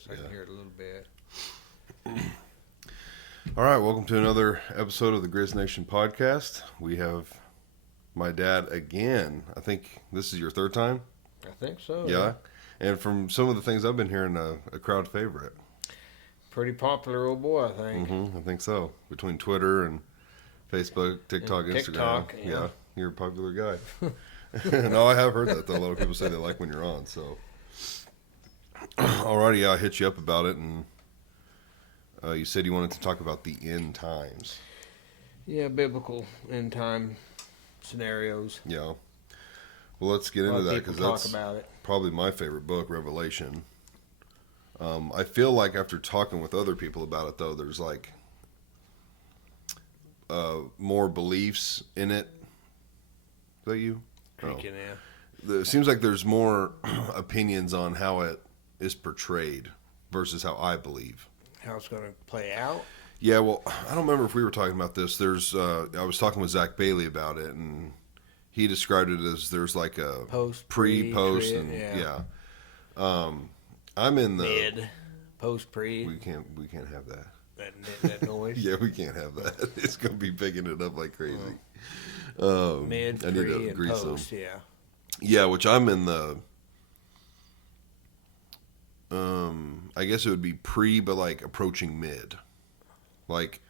is. I can hear it a little bit. All right, welcome to another episode of the Grizz Nation podcast. We have my dad again. I think this is your third time? I think so. Yeah. And from some of the things I've been hearing, a crowd favorite. Pretty popular old boy, I think. I think so. Between Twitter and Facebook, TikTok, And Instagram. TikTok, yeah. You're a popular guy. No, I have heard that, though. A lot of people say they like when you're on, so. Alrighty, I hit you up about it, and you said you wanted to talk about the end times. Yeah, biblical end time scenarios. Yeah. Well, let's get into that, because that's about it. probably my favorite book, Revelation. I feel like after talking with other people about it, though, there's like more beliefs in it. Is that you? Thinking, yeah. It seems like there's more opinions on how it is portrayed versus how I believe. How it's going to play out? Yeah, well, I don't remember if we were talking about this. There's, I was talking with Zach Bailey about it, and he described it as there's like a Post, post, pre, and yeah. I'm in the Mid, post, pre. We can't have that. That noise. Yeah, we can't have that. It's gonna be picking it up like crazy. Mid, I need pre, to and grease them. post. Yeah. Yeah, which I'm in the. I guess it would be pre, but like approaching mid, like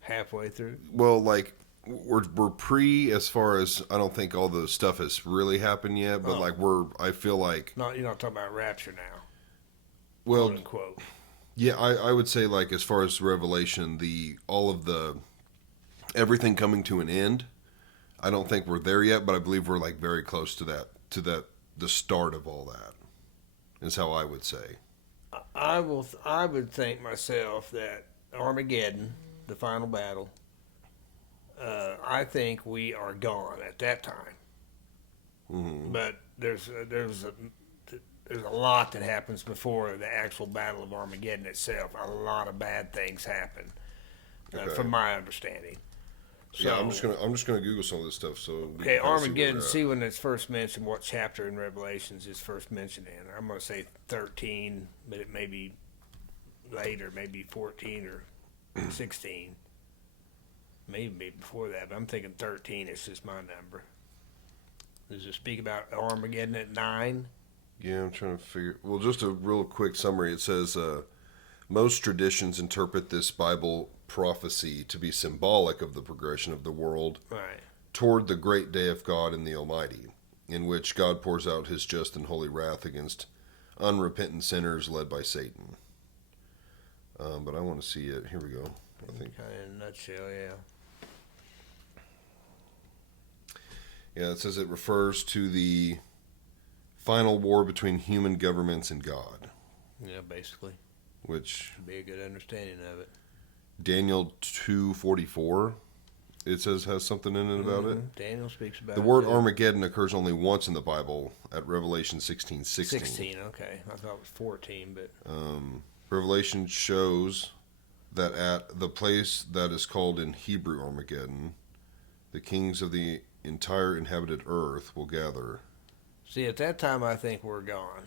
Halfway through. well, like we're pre as far as I don't think all the stuff has really happened yet, but like I feel like You're not talking about rapture now. well, Quote unquote. yeah, I would say like as far as Revelation, all of the everything coming to an end. I don't think we're there yet, but I believe we're like very close to that the start of all that. Is how I would say. I would think myself that Armageddon, the final battle. I think we are gone at that time. Mm-hmm. But there's a lot that happens before the actual Battle of Armageddon itself. A lot of bad things happen, from my understanding. So, Yeah, I'm just gonna Google some of this stuff. So okay, Armageddon. See when it's first mentioned, what chapter in Revelations is first mentioned in. I'm going to say 13, but it may be later, maybe 14 or 16. Maybe before that, but I'm thinking 13 is just my number. Does it speak about Armageddon at 9? Yeah, I'm trying to figure. Well, just a real quick summary. It says most traditions interpret this Bible prophecy to be symbolic of the progression of the world Right. toward the great day of God and the Almighty, in which God pours out His just and holy wrath against unrepentant sinners led by Satan. But I want to see it. Here we go. I think. Kind of in a nutshell, yeah. Yeah, it says it refers to the final war between human governments and God, Yeah, basically. which Should be a good understanding of it. Daniel 2:44, it says has something in it about it. Daniel speaks about The it. word too. Armageddon occurs only once in the Bible at Revelation 16:16. 16, okay. I thought it was 14, but Revelation shows that at the place that is called in Hebrew Armageddon, the kings of the entire inhabited earth will gather. see, at that time, I think we're gone.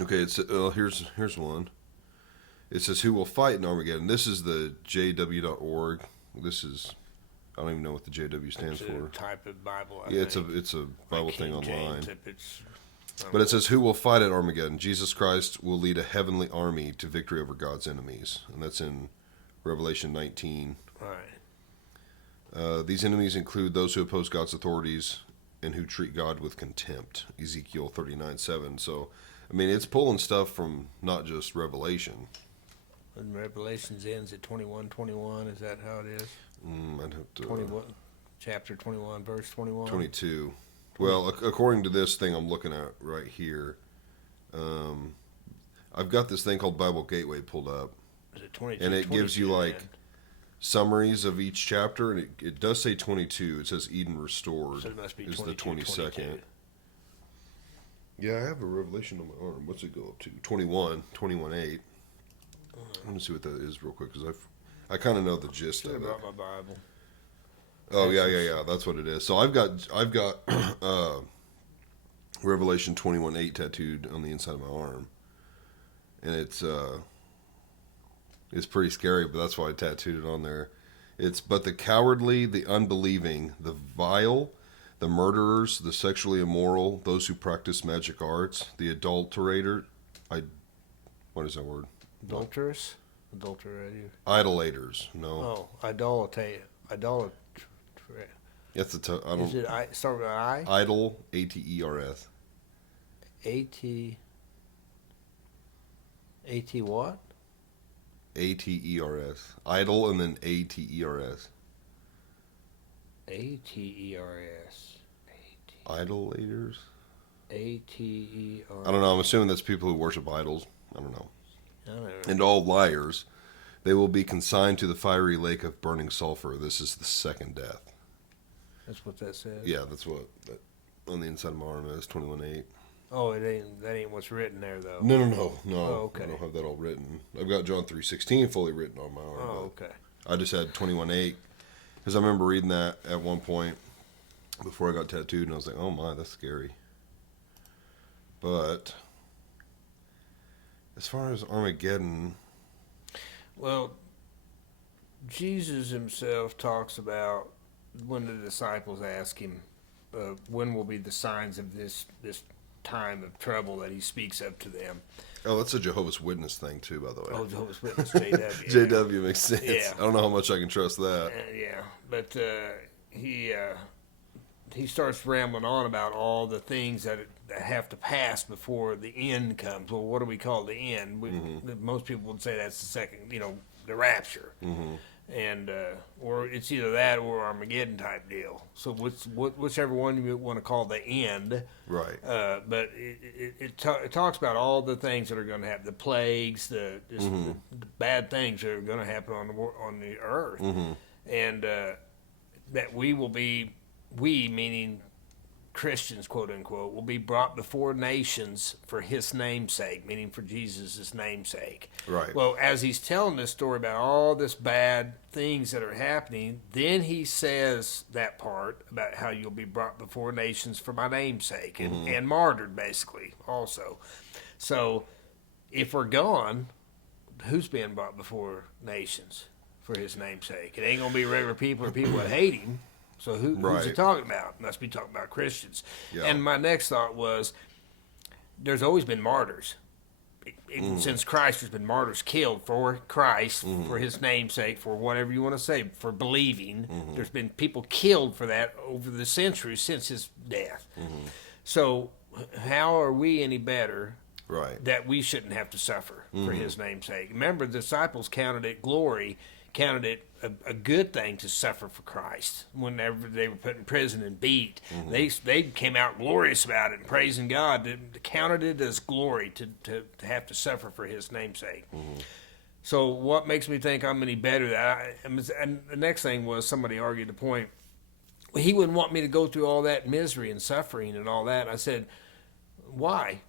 Okay, here's one. It says, who will fight in Armageddon? This is the jw.org. This is, I don't even know what the JW stands It's for. a type of Bible, I Yeah, think. it's a Bible Like thing King online. James, if it's, But it says, who will fight at Armageddon? Jesus Christ will lead a heavenly army to victory over God's enemies. And that's in Revelation 19. right. These enemies include those who oppose God's authorities and who treat God with contempt. Ezekiel 39:7. So, I mean, it's pulling stuff from not just Revelation. And Revelations ends at 21:21. Is that how it is? I'd have to... 21, chapter 21, verse 21. 22. Well, according to this thing I'm looking at right here, I've got this thing called Bible Gateway pulled up, Is it 22? and it gives you 22 like then? summaries of each chapter, and it does say 22. It says Eden restored So it must be is 22, the 22nd. 22. Yeah, I have a Revelation on my arm. What's it go up to? 21:8. Let me see what that is real quick, because I kind of know the gist Should of have it. brought my Bible. Oh yeah. That's what it is. So I've got Revelation 21:8 tattooed on the inside of my arm. and it's pretty scary. But that's why I tattooed it on there. It's but the cowardly, the unbelieving, the vile, the murderers, the sexually immoral, those who practice magic arts, the adulterator, what is that word? Adulterous? Adulterator? Idolaters. No. Oh, idolatry. That's the I Is don't. it start with I? Idol, ATERS. A-T... A-T what? ATERS. Idol and then ATERS. A-T-E-R-S. Idolaters? A-T-E-R... I don't know. I'm assuming that's people who worship idols. I don't know. I don't know. And all liars, they will be consigned to the fiery lake of burning sulfur. This is the second death. That's what that says? Yeah, that's what on the inside of my arm is 21:8. Oh, that ain't what's written there, though. No. Oh, okay. I don't have that all written. I've got John 3:16 fully written on my arm. Oh, but okay. I just had 21:8 because I remember reading that at one point before I got tattooed, and I was like, "Oh my, that's scary." But as far as Armageddon, Well, Jesus himself talks about when the disciples ask him, when will be the signs of this time of trouble that he speaks of to them. oh, that's a Jehovah's Witness thing too, by the way. Oh, Jehovah's Witness, JW. JW makes sense. Yeah. I don't know how much I can trust that. Yeah, but he starts rambling on about all the things that have to pass before the end comes. Well, what do we call the end? Most people would say that's the second, the rapture. And or it's either that or Armageddon type deal. So whichever one you want to call the end. Right. But it talks about all the things that are going to happen, the plagues, the bad things that are going to happen on the earth, and that we meaning Christians, quote unquote, will be brought before nations for his namesake, meaning for Jesus' namesake. Right. Well, as he's telling this story about all this bad things that are happening, then he says that part about how you'll be brought before nations for my namesake and martyred, basically, also. So if we're gone, who's being brought before nations for his namesake? It ain't going to be regular people or people that hate him. So who's he talking about? Must be talking about Christians. Yeah. And my next thought was, there's always been martyrs. Even since Christ, there's been martyrs killed for Christ, for his namesake, for whatever you want to say, for believing. There's been people killed for that over the centuries since his death. So how are we any better that we shouldn't have to suffer for his namesake? Remember, the disciples counted it a good thing to suffer for Christ whenever they were put in prison and beat. They came out glorious about it and praising God. They counted it as glory to have to suffer for his namesake. So what makes me think I'm any better? And the next thing was somebody argued the point, well, he wouldn't want me to go through all that misery and suffering and all that. I said, why?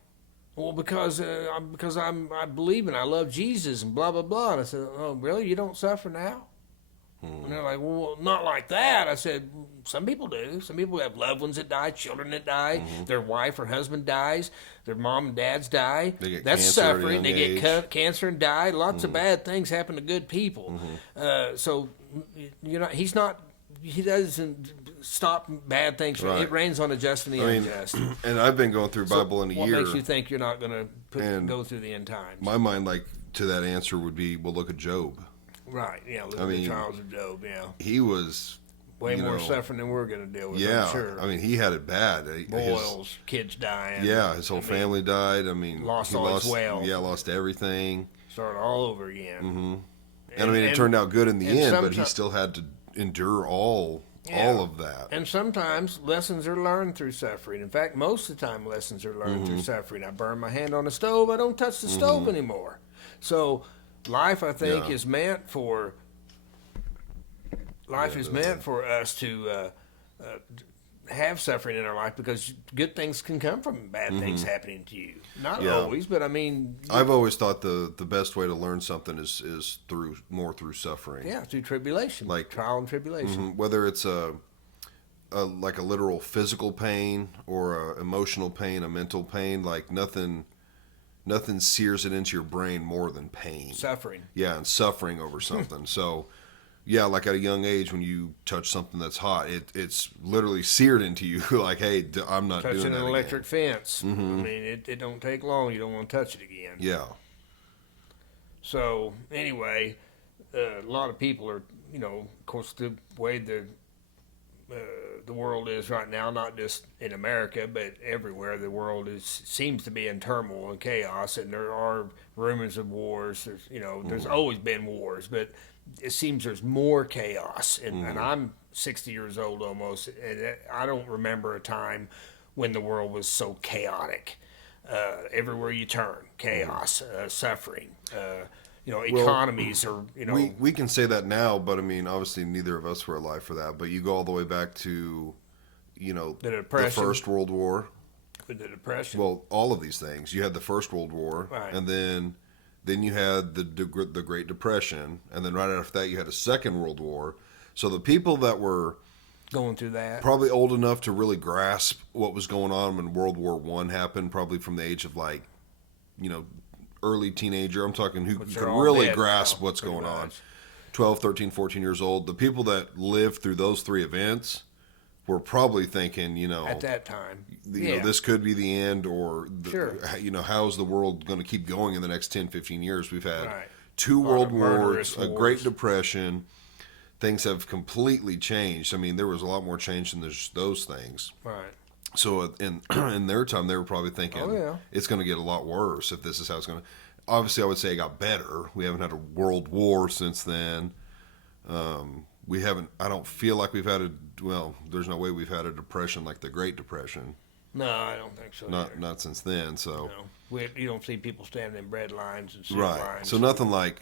Well, because I believe and I love Jesus and blah, blah, blah. And I said, oh, really? You don't suffer now? And they're like, well, not like that. I said, some people do. Some people have loved ones that die, children that die, their wife or husband dies, their mom and dads die. They get That's cancer at a suffering. young They age. get cancer and die. Lots of bad things happen to good people. So, he doesn't stop bad things. Right. It rains on the just and the unjust. And I've been going through So Bible in a what year. makes you think you're not going to go through the end times? My mind, to that answer would be, well, look at Job. Right, yeah, look at the trials of Job, yeah. He was Way more suffering than we're going to deal with, yeah, I'm sure. I mean, he had it bad. Boils, kids dying. His whole family died. I mean, lost all his wealth. Yeah, lost everything. Started all over again. And I mean, it turned out good in the end, but he sometimes- still had to endure all of that. And sometimes lessons are learned through suffering. In fact, most of the time lessons are learned through suffering. I burn my hand on the stove, I don't touch the stove anymore. So life, I think, is meant for us to have suffering in our life, because good things can come from bad things happening to you. Not always, but I mean, I've always thought the best way to learn something is through suffering. yeah, through tribulation, Like- trial and tribulation. Whether it's a literal physical pain or a emotional pain, a mental pain, like nothing nothing sears it into your brain more than pain. Suffering. Yeah, and suffering over something. So, yeah, like at a young age, when you touch something that's hot, it's literally seared into you. Like, hey, I'm not Touching doing that an electric again. fence. I mean, it don't take long. You don't want to touch it again. Yeah. So anyway, a lot of people are, of course, the way the world is right now, not just in America, but everywhere, the world seems to be in turmoil and chaos, and there are rumors of wars. There's always been wars, but it seems there's more chaos. And I'm 60 years old almost, and I don't remember a time when the world was so chaotic. Everywhere you turn, chaos, suffering. Economies are, We can say that now, but I mean, obviously, neither of us were alive for that. But you go all the way back to, the the Depression. First World War. With the Depression. Well, all of these things. You had the First World War, Right. and then you had the Great Depression, and then right after that, you had a Second World War. So the people that were Going through that. probably old enough to really grasp what was going on when World War One happened, probably from the age of early teenager. I'm talking who Which could are all really dead grasp now, what's pretty going on. much. 12, 13, 14 years old. The people that lived through those three events were probably thinking, At that time. this could be the end, or Sure. how's the world going to keep going in the next 10, 15 years? We've had Right. two A lot world of wars, murderous a wars. Great Depression. Things have completely changed. I mean, there was a lot more change than just those things. Right. So in their time, they were probably thinking, Oh, yeah. it's going to get a lot worse if this is how it's going to. Obviously, I would say it got better. We haven't had a world war since then. We haven't. I don't feel like we've had a. Well, there's no way we've had a depression like the Great Depression. No, I don't think so. either. Not since then. So You don't see people standing in bread lines and soup right. lines. So nothing like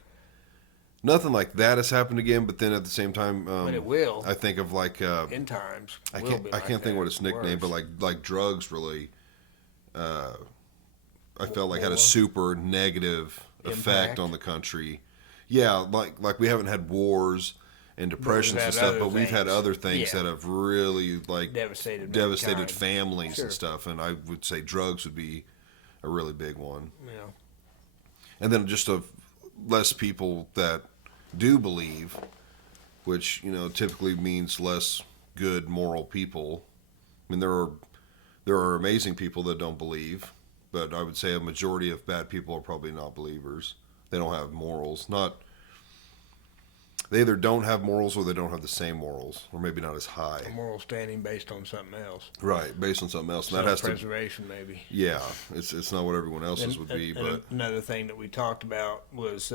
that has happened again. But then at the same time, But it will. I think of like In times. I will can't be I like can't think that. what it's nicknamed, but Worse. like drugs really. I felt like had a War. super negative effect Impact. on the country. Yeah, like we haven't had wars and depressions had and stuff, other but we've had things. other things Yeah. that have really like Devastated mankind. families Sure. and stuff. And I would say drugs would be a really big one. Yeah. And then just less people that do believe, which typically means less good moral people. I mean, there are amazing people that don't believe, but I would say a majority of bad people are probably not believers. They don't have morals. They either don't have morals or they don't have the same morals, or maybe not as high. A moral standing based on something else. Right, based on something else. And that has to. Self-preservation, maybe. Yeah, it's not what everyone else's would be, And but another thing that we talked about was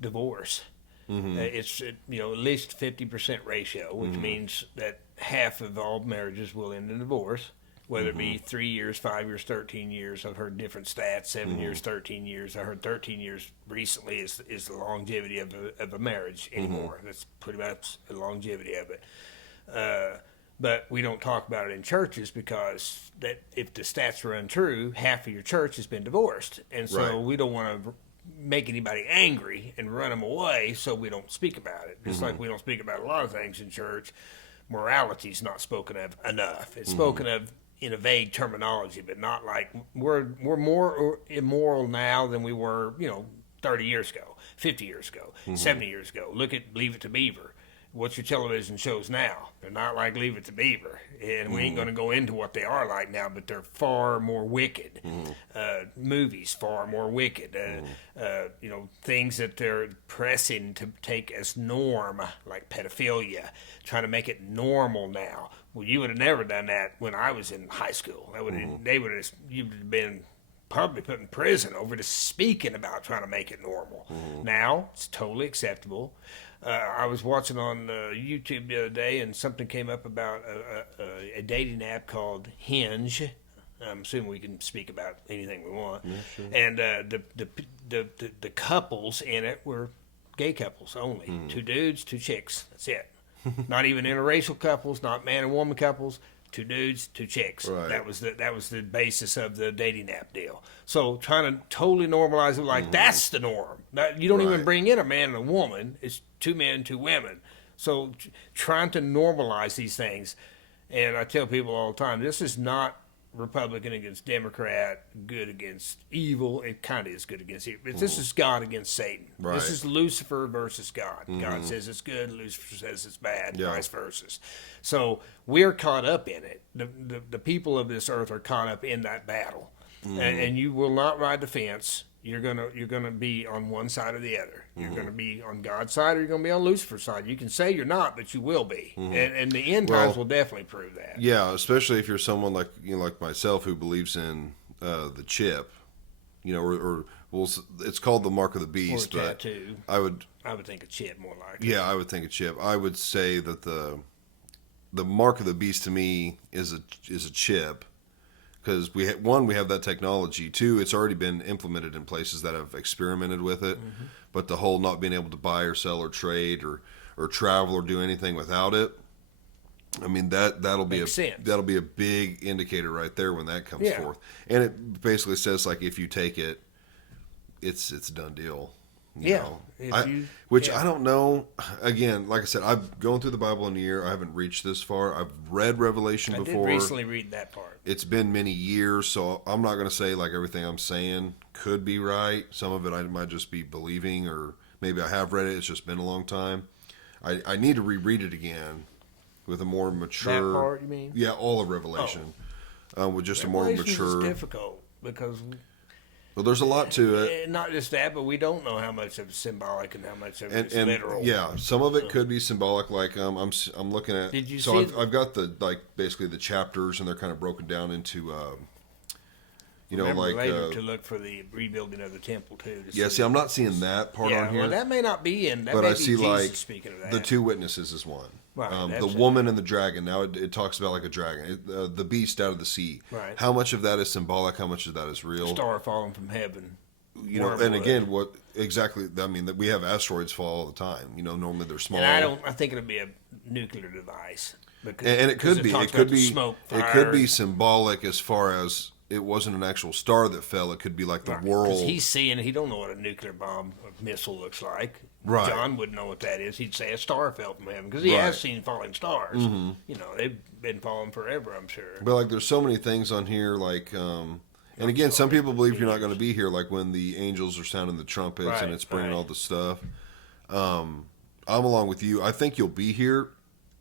divorce. It's at least 50% ratio, which means that half of all marriages will end in divorce, whether it be 3 years, 5 years, 13 years. I've heard different stats: 7 years, 13 years. I heard 13 years recently is the longevity of a marriage anymore. That's pretty much the longevity of it. But we don't talk about it in churches because that if the stats are untrue, half of your church has been divorced, and so Right. we don't want to make anybody angry and run them away, so we don't speak about it. Just like we don't speak about a lot of things in church. Morality's not spoken of enough. It's spoken of in a vague terminology, but not like we're more immoral now than we were 30 years ago, 50 years ago, 70 years ago. Look at Leave It to Beaver. What's your television shows now? They're not like Leave It to Beaver. And we ain't going to go into what they are like now, but they're far more wicked. Movies, far more wicked. Things that they're pressing to take as norm, like pedophilia, trying to make it normal now. Well, you would have never done that when I was in high school. You'd have been probably put in prison over just speaking about trying to make it normal. Now, it's totally acceptable. I was watching on YouTube the other day, and something came up about a dating app called Hinge. I'm assuming we can speak about anything we want. Yeah, sure. And the couples in it were gay couples only. 2 dudes, 2 chicks. That's it. Not even interracial couples, not man and woman couples. 2 dudes, 2 chicks. Right. That was the basis of the dating app deal. So trying to totally normalize it, like that's the norm. You don't even Right. bring in a man and a woman. It's 2 men, 2 women. So trying to normalize these things, and I tell people all the time, this is not Republican against Democrat, good against evil. It kind of is good against evil. But this is God against Satan. Right. This is Lucifer versus God. God says it's good, Lucifer says it's bad, Yeah. vice versa. So we're caught up in it. The people of this earth are caught up in that battle. And you will not ride the fence. You're gonna be on one side or the other. You're gonna be on God's side, or you're gonna be on Lucifer's side. You can say you're not, but you will be. And the end times will definitely prove that. Yeah, especially if you're someone like like myself who believes in the chip, or well, it's called the mark of the Or a beast. But tattoo. I would think a chip more likely. Yeah, I would think a chip. I would say that the mark of the beast to me is a chip, because we have that technology. Two, it's already been implemented in places that have experimented with it. But the whole not being able to buy or sell or trade or travel or do anything without it, I mean that'll be Makes sense. that'll be a big indicator right there when that comes Yeah. forth. And it basically says like if you take it, it's a done deal. you Yeah. know. If I- you- which yeah. I don't know. Again, like I said, I've gone through the Bible in a year. I haven't reached this far. I've read Revelation I before. did recently read that part. It's been many years, so I'm not going to say like everything I'm saying could be right. Some of it I might just be believing, or maybe I have read it. It's just been a long time. I need to reread it again with a more mature. That part, you mean? Yeah, all of Revelation. With just a more Revelations mature. is difficult because Well, there's a lot to it. not just that, but we don't know how much of it's symbolic and how much of And, it's and literal. yeah, some of it could be symbolic. Like I'm looking at. Did you so see I've, I've got the basically the chapters, and they're kind of broken down into Remember like later to look for the rebuilding of the temple too. To yeah. See, I'm not seeing that part yeah, on here, well, that may not be in. That but may I be see Jesus like speaking of that. the two witnesses is one. Right, The that's it. woman and the dragon. Now it talks about like a dragon, the beast out of the sea. Right. How much of that is symbolic? How much of that is real? star falling from heaven. You know, and wormwood. again, what exactly? I mean, that we have asteroids fall all the time. You know, normally they're small. And I think it'll be a nuclear device. Because, And it because could be. talks It could about the be. smoke, It fire. could be symbolic as far as it wasn't an actual star that fell. It could be like the Right, world. 'cause he's seeing. He don't know what a nuclear bomb or missile looks like. Right. John wouldn't know what that is. He'd say a star fell from heaven because he Right. Mm-hmm. has seen falling stars. You know, they've been falling forever. I'm sure. But like, there's so many things on here. Like, and again, some people believe you're not going to be here. Like when the angels are sounding the trumpets Right, and it's bringing right. all the stuff. I'm along with you. I think you'll be here.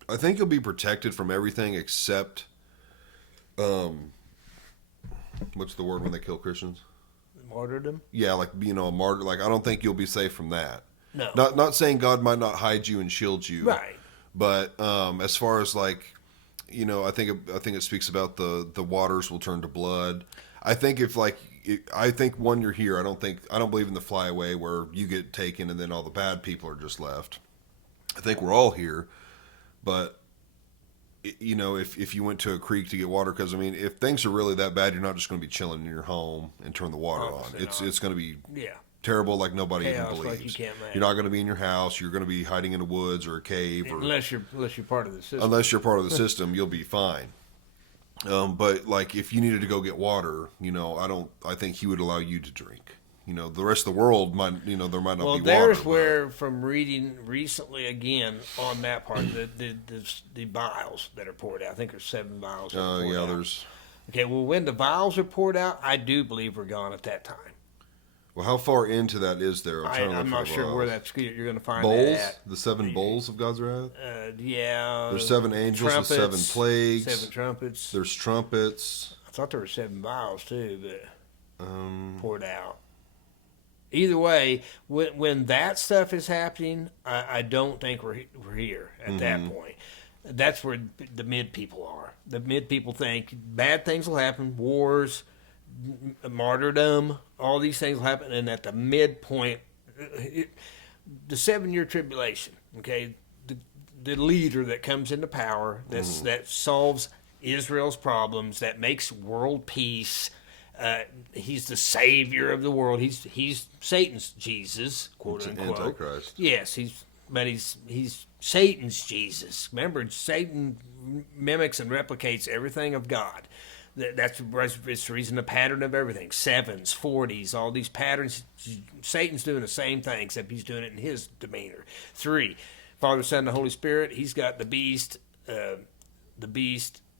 I think you'll be protected from everything except, what's the word when they kill Christians? Martyrdom? Yeah, like a martyr. Like I don't think you'll be safe from that. No. Not saying God might not hide you and shield you. Right. But as far as like, I think it speaks about the waters will turn to blood. I think I think when you're here, I don't believe in the flyaway where you get taken and then all the bad people are just left. I think we're all here, but if you went to a creek to get water, because I mean, if things are really that bad, you're not just going to be chilling in your home and turn the water on. Obviously not. It's going to be Yeah. terrible, like nobody Chaos, even like believes. you can't imagine. You're not going to be in your house. You're going to be hiding in the woods or a cave, or Unless you're part of the system. unless you're part of the system, you'll be fine. But like if you needed to go get water, I think he would allow you to drink. The rest of the world might, there might not Well, be water. there's but- where, from reading recently again on that part, the vials that are poured out. I think there's 7 vials. that are poured out. there's. Okay, well, when the vials are poured out, I do believe we're gone at that time. Well, how far into that is there? trying to look I'm for not the sure where vials. that's. You're going to find Bowls, that at. the 7 bowls of God's wrath. Yeah. There's 7 angels with 7 trumpets, plagues. 7 trumpets. There's trumpets. I thought there were 7 vials too, but Um, poured out. Either way, when that stuff is happening, I don't think we're here at that point. That's where the mid people are. The mid people think bad things will happen, wars, martyrdom, all these things will happen, and at the midpoint, the 7-year tribulation. Okay, the leader that comes into power that solves Israel's problems, that makes world peace. He's the savior of the world. He's Satan's Jesus, quote unquote. Antichrist. Yes, he's Satan's Jesus. Remember, Satan mimics and replicates everything of God. It's the reason, the pattern of everything. 7s, 40s, all these patterns. Satan's doing the same thing, except he's doing it in his demeanor. 3, Father, Son, and the Holy Spirit. He's got the beast, the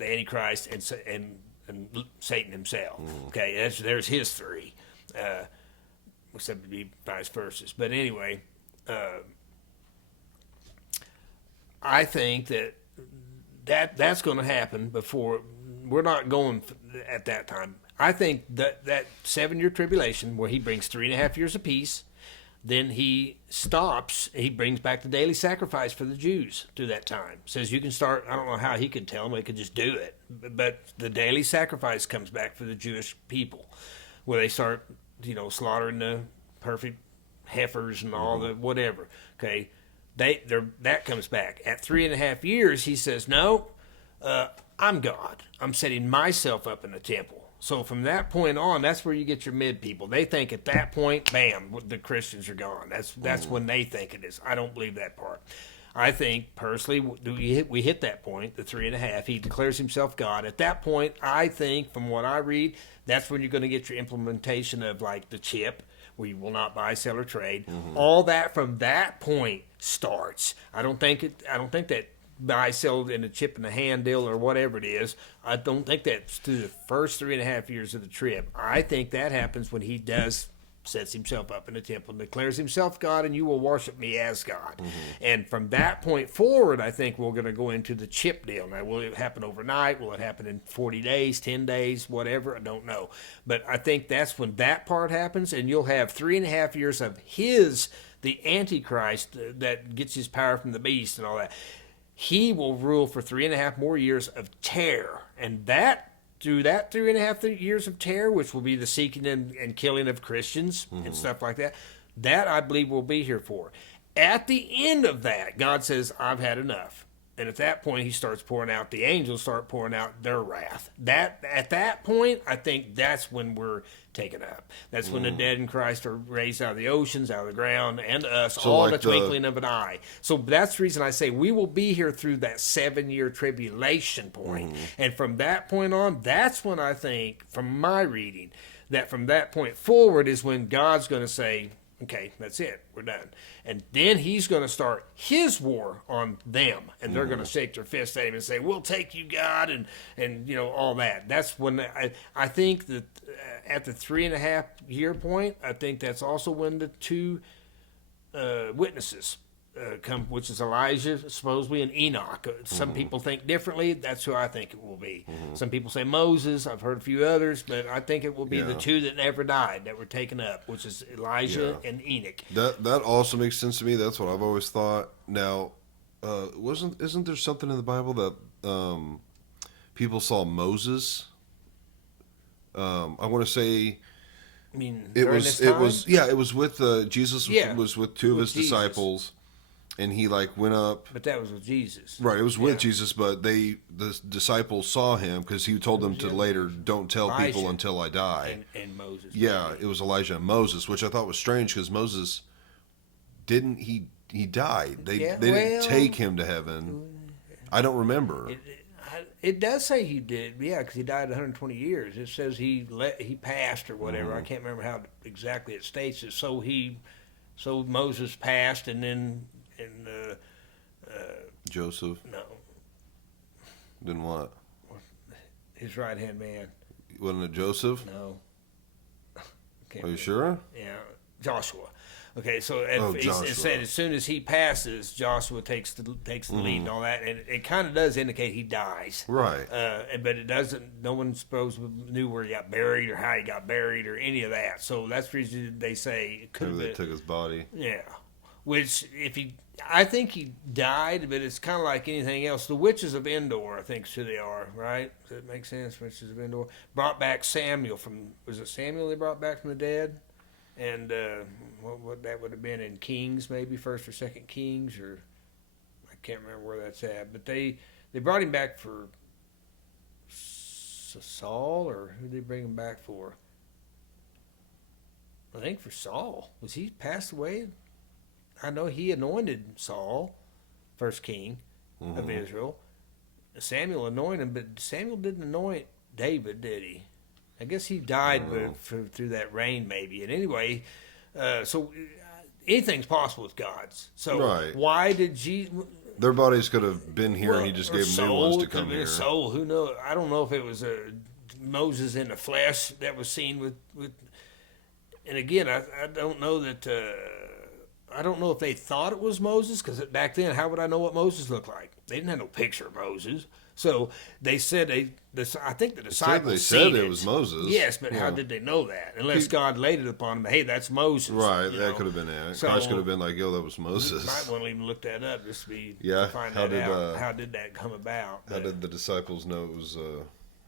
Antichrist, and and Satan himself. Okay, there's his three, except to be vice versa. But anyway, I think that's going to happen before. We're not going at that time. I think that 7-year tribulation where he brings 3.5 years of peace, then he stops. He brings back the daily sacrifice for the Jews through that time. Says you can start. I don't know how he could tell them. He could just do it. But the daily sacrifice comes back for the Jewish people, where they start, slaughtering the perfect heifers and all the whatever. Okay, that comes back at 3.5 years. He says, no, I'm God. I'm setting myself up in the temple. So from that point on, that's where you get your mid people. They think at that point, bam, the Christians are gone. That's when they think it is. I don't believe that part. I think personally, we hit that point, the 3.5. He declares himself God. At that point, I think from what I read, that's when you're going to get your implementation of like the chip, where you will not buy, sell, or trade. All that from that point starts. I don't think that buy, sell, in a chip in the hand deal or whatever it is. I don't think that's through the first 3.5 years of the trip. I think that happens when he sets himself up in the temple and declares himself God, and you will worship me as God. And from that point forward, I think we're going to go into the chip deal. Now, will it happen overnight? Will it happen in 40 days, 10 days, whatever? I don't know. But I think that's when that part happens, and you'll have 3.5 years of the Antichrist that gets his power from the beast and all that. He will rule for 3.5 more years of terror, and through that 3.5 years of terror, which will be the seeking and killing of Christians and stuff like that I believe we'll be here for. At the end of that, God says, I've had enough. And at that point, he starts pouring out, the angels start pouring out their wrath. At that point, I think that's when we're taken up. That's when the dead in Christ are raised out of the oceans, out of the ground, and us, so all like in the twinkling of an eye. So that's the reason I say we will be here through that 7-year tribulation point. And from that point on, that's when I think, from my reading, that from that point forward is when God's going to say, okay, that's it. We're done. And then he's going to start his war on them. And they're going to shake their fist at him and say, we'll take you, God, and all that. That's when I think that at the 3.5 year point, I think that's also when the two witnesses come, which is Elijah, supposedly, and Enoch. Some people think differently. That's who I think it will be. Some people say Moses. I've heard a few others, but I think it will be the two that never died that were taken up, which is Elijah and Enoch. That also makes sense to me. That's what I've always thought. Now, isn't there something in the Bible that people saw Moses? I want to say. I mean, it was with Jesus was with two of his disciples. And he went up. But that was with Jesus. Right, it was with Jesus, but the disciples saw him because he told them to later, don't tell Elijah people until I die. And Moses. Yeah, it was Elijah and Moses, which I thought was strange because Moses he died. They didn't take him to heaven. I don't remember. It does say he did, because he died 120 years. It says he passed or whatever. I can't remember how exactly it states it. So Moses passed, and then Joseph. No. Then what? His right hand man. Wasn't it Joseph? No. Are you sure? Yeah, Joshua. Okay, so Joshua. It said as soon as he passes, Joshua takes the lead and all that, and it kind of does indicate he dies. Right. But it doesn't. No one knew where he got buried or how he got buried or any of that. So that's the reason they say it could have been. They took his body. Yeah. Which, I think he died, but it's kind of like anything else. The witches of Endor, I think, is who they are, right? Does that make sense? Witches of Endor brought back Samuel was it Samuel they brought back from the dead? And what that would have been in Kings, maybe 1st or 2nd Kings, or I can't remember where that's at. But they brought him back for Saul, or who did they bring him back for? I think for Saul. Was he passed away? I know he anointed Saul, first king of Israel. Samuel anointed him, but Samuel didn't anoint David, did he? I guess he died through that reign, maybe. And anyway, so anything's possible with God's. So why did Jesus? Their bodies could have been here, and he just gave them new ones to come here. Soul, who knows? I don't know if it was Moses in the flesh that was seen with. And again, I don't know that. I don't know if they thought it was Moses, because back then, how would I know what Moses looked like? They didn't have no picture of Moses. So they said I think the disciples They said seen it was Moses. Yes, but Yeah. how did they know that? Unless God laid it upon them. Hey, that's Moses. Right, you that know? could have been it. So- Christ could have been like, yo, that was Moses. Might want to even look that up just Yeah, to find how that did, out. How did that come about? How did the disciples know it was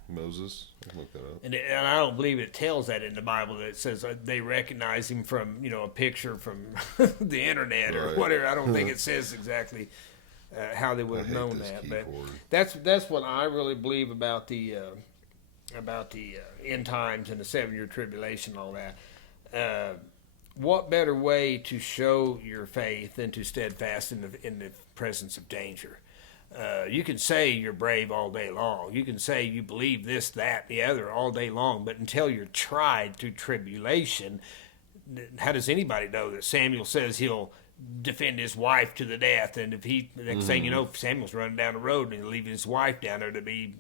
Moses? I can look that up. And I don't believe it tells that in the Bible, that it says they recognize him from a picture from the internet or Right. whatever. I don't think it says exactly how they would I have hate known this that. keyboard. But that's what I really believe about the end times and the 7-year tribulation and all that. What better way to show your faith than to steadfast in the presence of danger? You can say you're brave all day long. You can say you believe this, that, the other all day long, but until you're tried through tribulation, how does anybody know that Samuel says he'll defend his wife to the death, and if the next thing you know, Samuel's running down the road and leaving his wife down there to be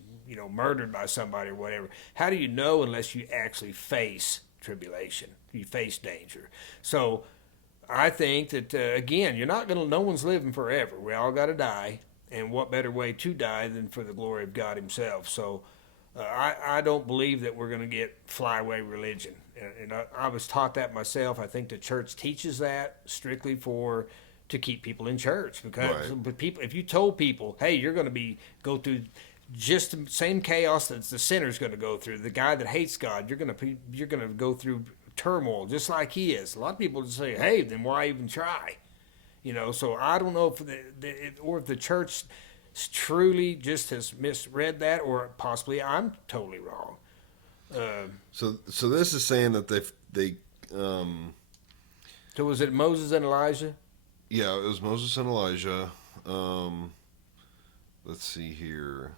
murdered by somebody or whatever? How do you know unless you actually face tribulation? You face danger. So I think that again, no one's living forever. We all got to die. And what better way to die than for the glory of God himself? So I don't believe that we're going to get flyaway religion. And I was taught that myself. I think the church teaches that strictly to keep people in church. Because Right. people, if you told people, hey, you're going to go through just the same chaos that the sinner's going to go through, the guy that hates God, you're going to go through turmoil just like he is. A lot of people just say, hey, then why even try? So I don't know if the church truly just has misread that, or possibly I'm totally wrong. So this is saying that So was it Moses and Elijah? yeah, it was Moses and Elijah. Let's see here.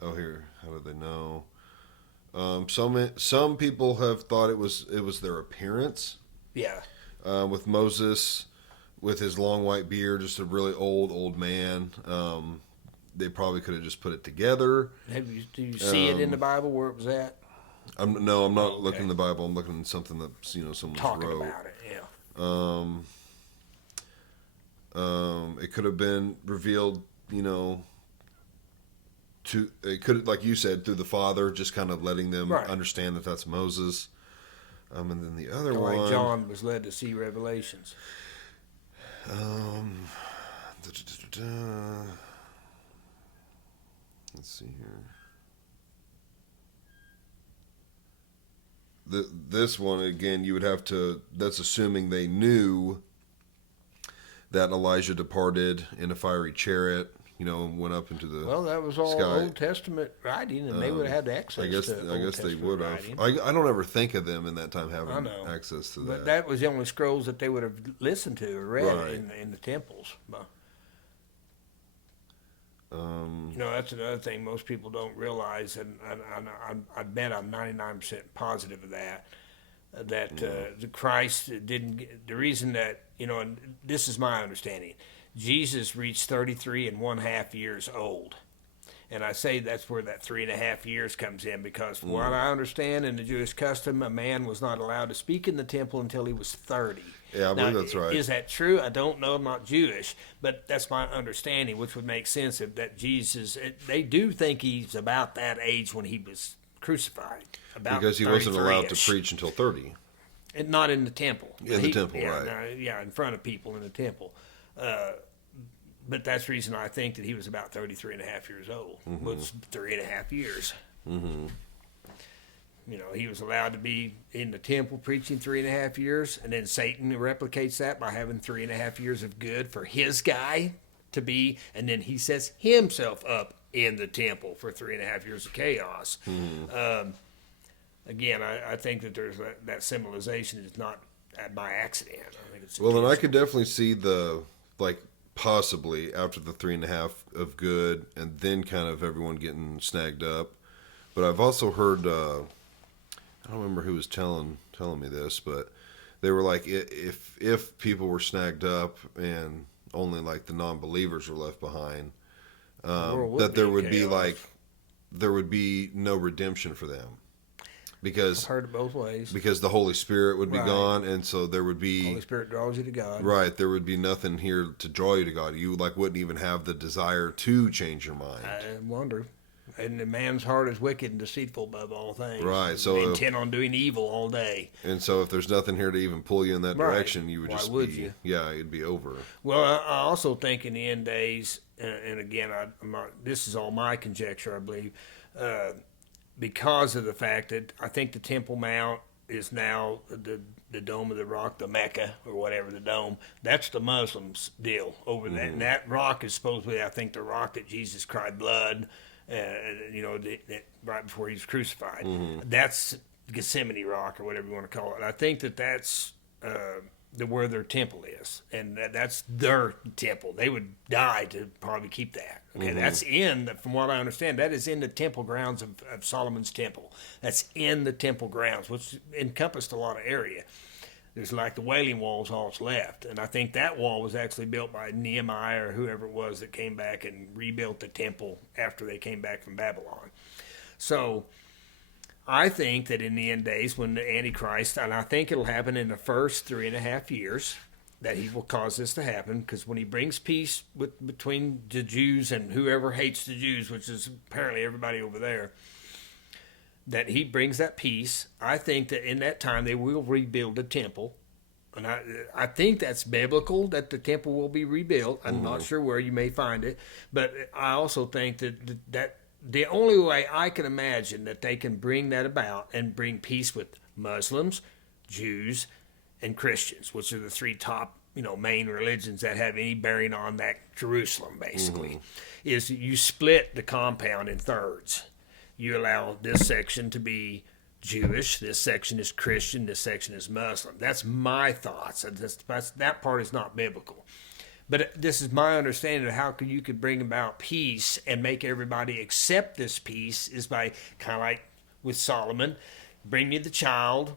Oh, here. How did they know? Some people have thought it was their appearance. Yeah. With Moses, with his long white beard, just a really old man. They probably could have just put it together. Do you see it in the Bible where it was at? I'm not Okay. looking in the Bible. I'm looking at something that someone Talking wrote. about it, yeah. It could have been revealed, it could, like you said, through the Father, just kind of letting them Right. understand that that's Moses. And then the other Like one, John was led to see revelations. Let's see here. This one again, you would have to. That's assuming they knew that Elijah departed in a fiery chariot, and went up into the. Well, that was all sky. Old Testament writing, and they would have had access I guess to Old they Testament would writing. have. I don't ever think of them in that time I having know. access to But that. that was the only scrolls that they would have listened to or read Right. in the temples. But, Um, that's another thing most people don't realize, and I bet I'm 99% positive of that. The Christ didn't. The reason that and this is my understanding, Jesus reached 33 and 1/2 years old. And I say that's where that 3.5 years comes in, because from what I understand in the Jewish custom, a man was not allowed to speak in the temple until he was 30. Yeah, I believe that's right. Is that true? I don't know. I'm not Jewish, but that's my understanding, which would make sense that Jesus, they do think he's about that age when he was crucified. About because he wasn't allowed to 33-ish. preach until 30. And not in the temple. In the temple, right. In front of people in the temple. But that's the reason I think that he was about 33.5 years old. Was 3.5 years. Mm-hmm. He was allowed to be in the temple preaching 3.5 years, and then Satan replicates that by having 3.5 years of good for his guy to be, and then he sets himself up in the temple for 3.5 years of chaos. Again, I think that there's that symbolization is not by accident. I think it's Well, then I could definitely see possibly after the 3.5 of good, and then kind of everyone getting snagged up. But I've also heard, I don't remember who was telling me this, but they were like, if people were snagged up and only like the non-believers were left behind, world would that be there in would be chaos. like there would be no redemption for them. I've Because heard it both ways. the Holy Spirit would be Right. gone, and so there would be Holy Spirit draws you to God. right. There would be nothing here to draw you to God. You wouldn't even have the desire to change your mind. I wonder. And the man's heart is wicked and deceitful above all things. Right, so intent on doing evil all day. And so if there's nothing here to even pull you in that Right. direction, you would Why just would be you? yeah, it'd be over. Well, I also think in the end days, and again, I'm not, this is all my conjecture, I believe, because of the fact that I think the Temple Mount is now the Dome of the Rock, the Mecca or whatever, the dome. That's the Muslims' deal over that. And that rock is supposedly, I think, the rock that Jesus cried blood, right before he was crucified. That's Gethsemane Rock or whatever you want to call it. I think that's where their temple is, and that's their temple. They would die to probably keep that. Okay, that's from what I understand, that is in the temple grounds of Solomon's temple. That's in the temple grounds, which encompassed a lot of area. There's like the Wailing Wall is all that's left, and I think that wall was actually built by Nehemiah or whoever it was that came back and rebuilt the temple after they came back from Babylon. So I think that in the end days when the Antichrist, and I think it'll happen in the first 3.5 years, that he will cause this to happen, because when he brings peace between the Jews and whoever hates the Jews, which is apparently everybody over there, that he brings that peace. I think that in that time they will rebuild the temple. And I think that's biblical, that the temple will be rebuilt. I'm not sure where you may find it. But I also think that the only way I can imagine that they can bring that about and bring peace with Muslims, Jews, and Christians, which are the three top, main religions that have any bearing on that Jerusalem, basically, is you split the compound in thirds. You allow this section to be Jewish, this section is Christian, this section is Muslim. That's my thoughts. That part is not biblical. But this is my understanding of how you could bring about peace and make everybody accept this peace is by kind of like with Solomon, bring me the child.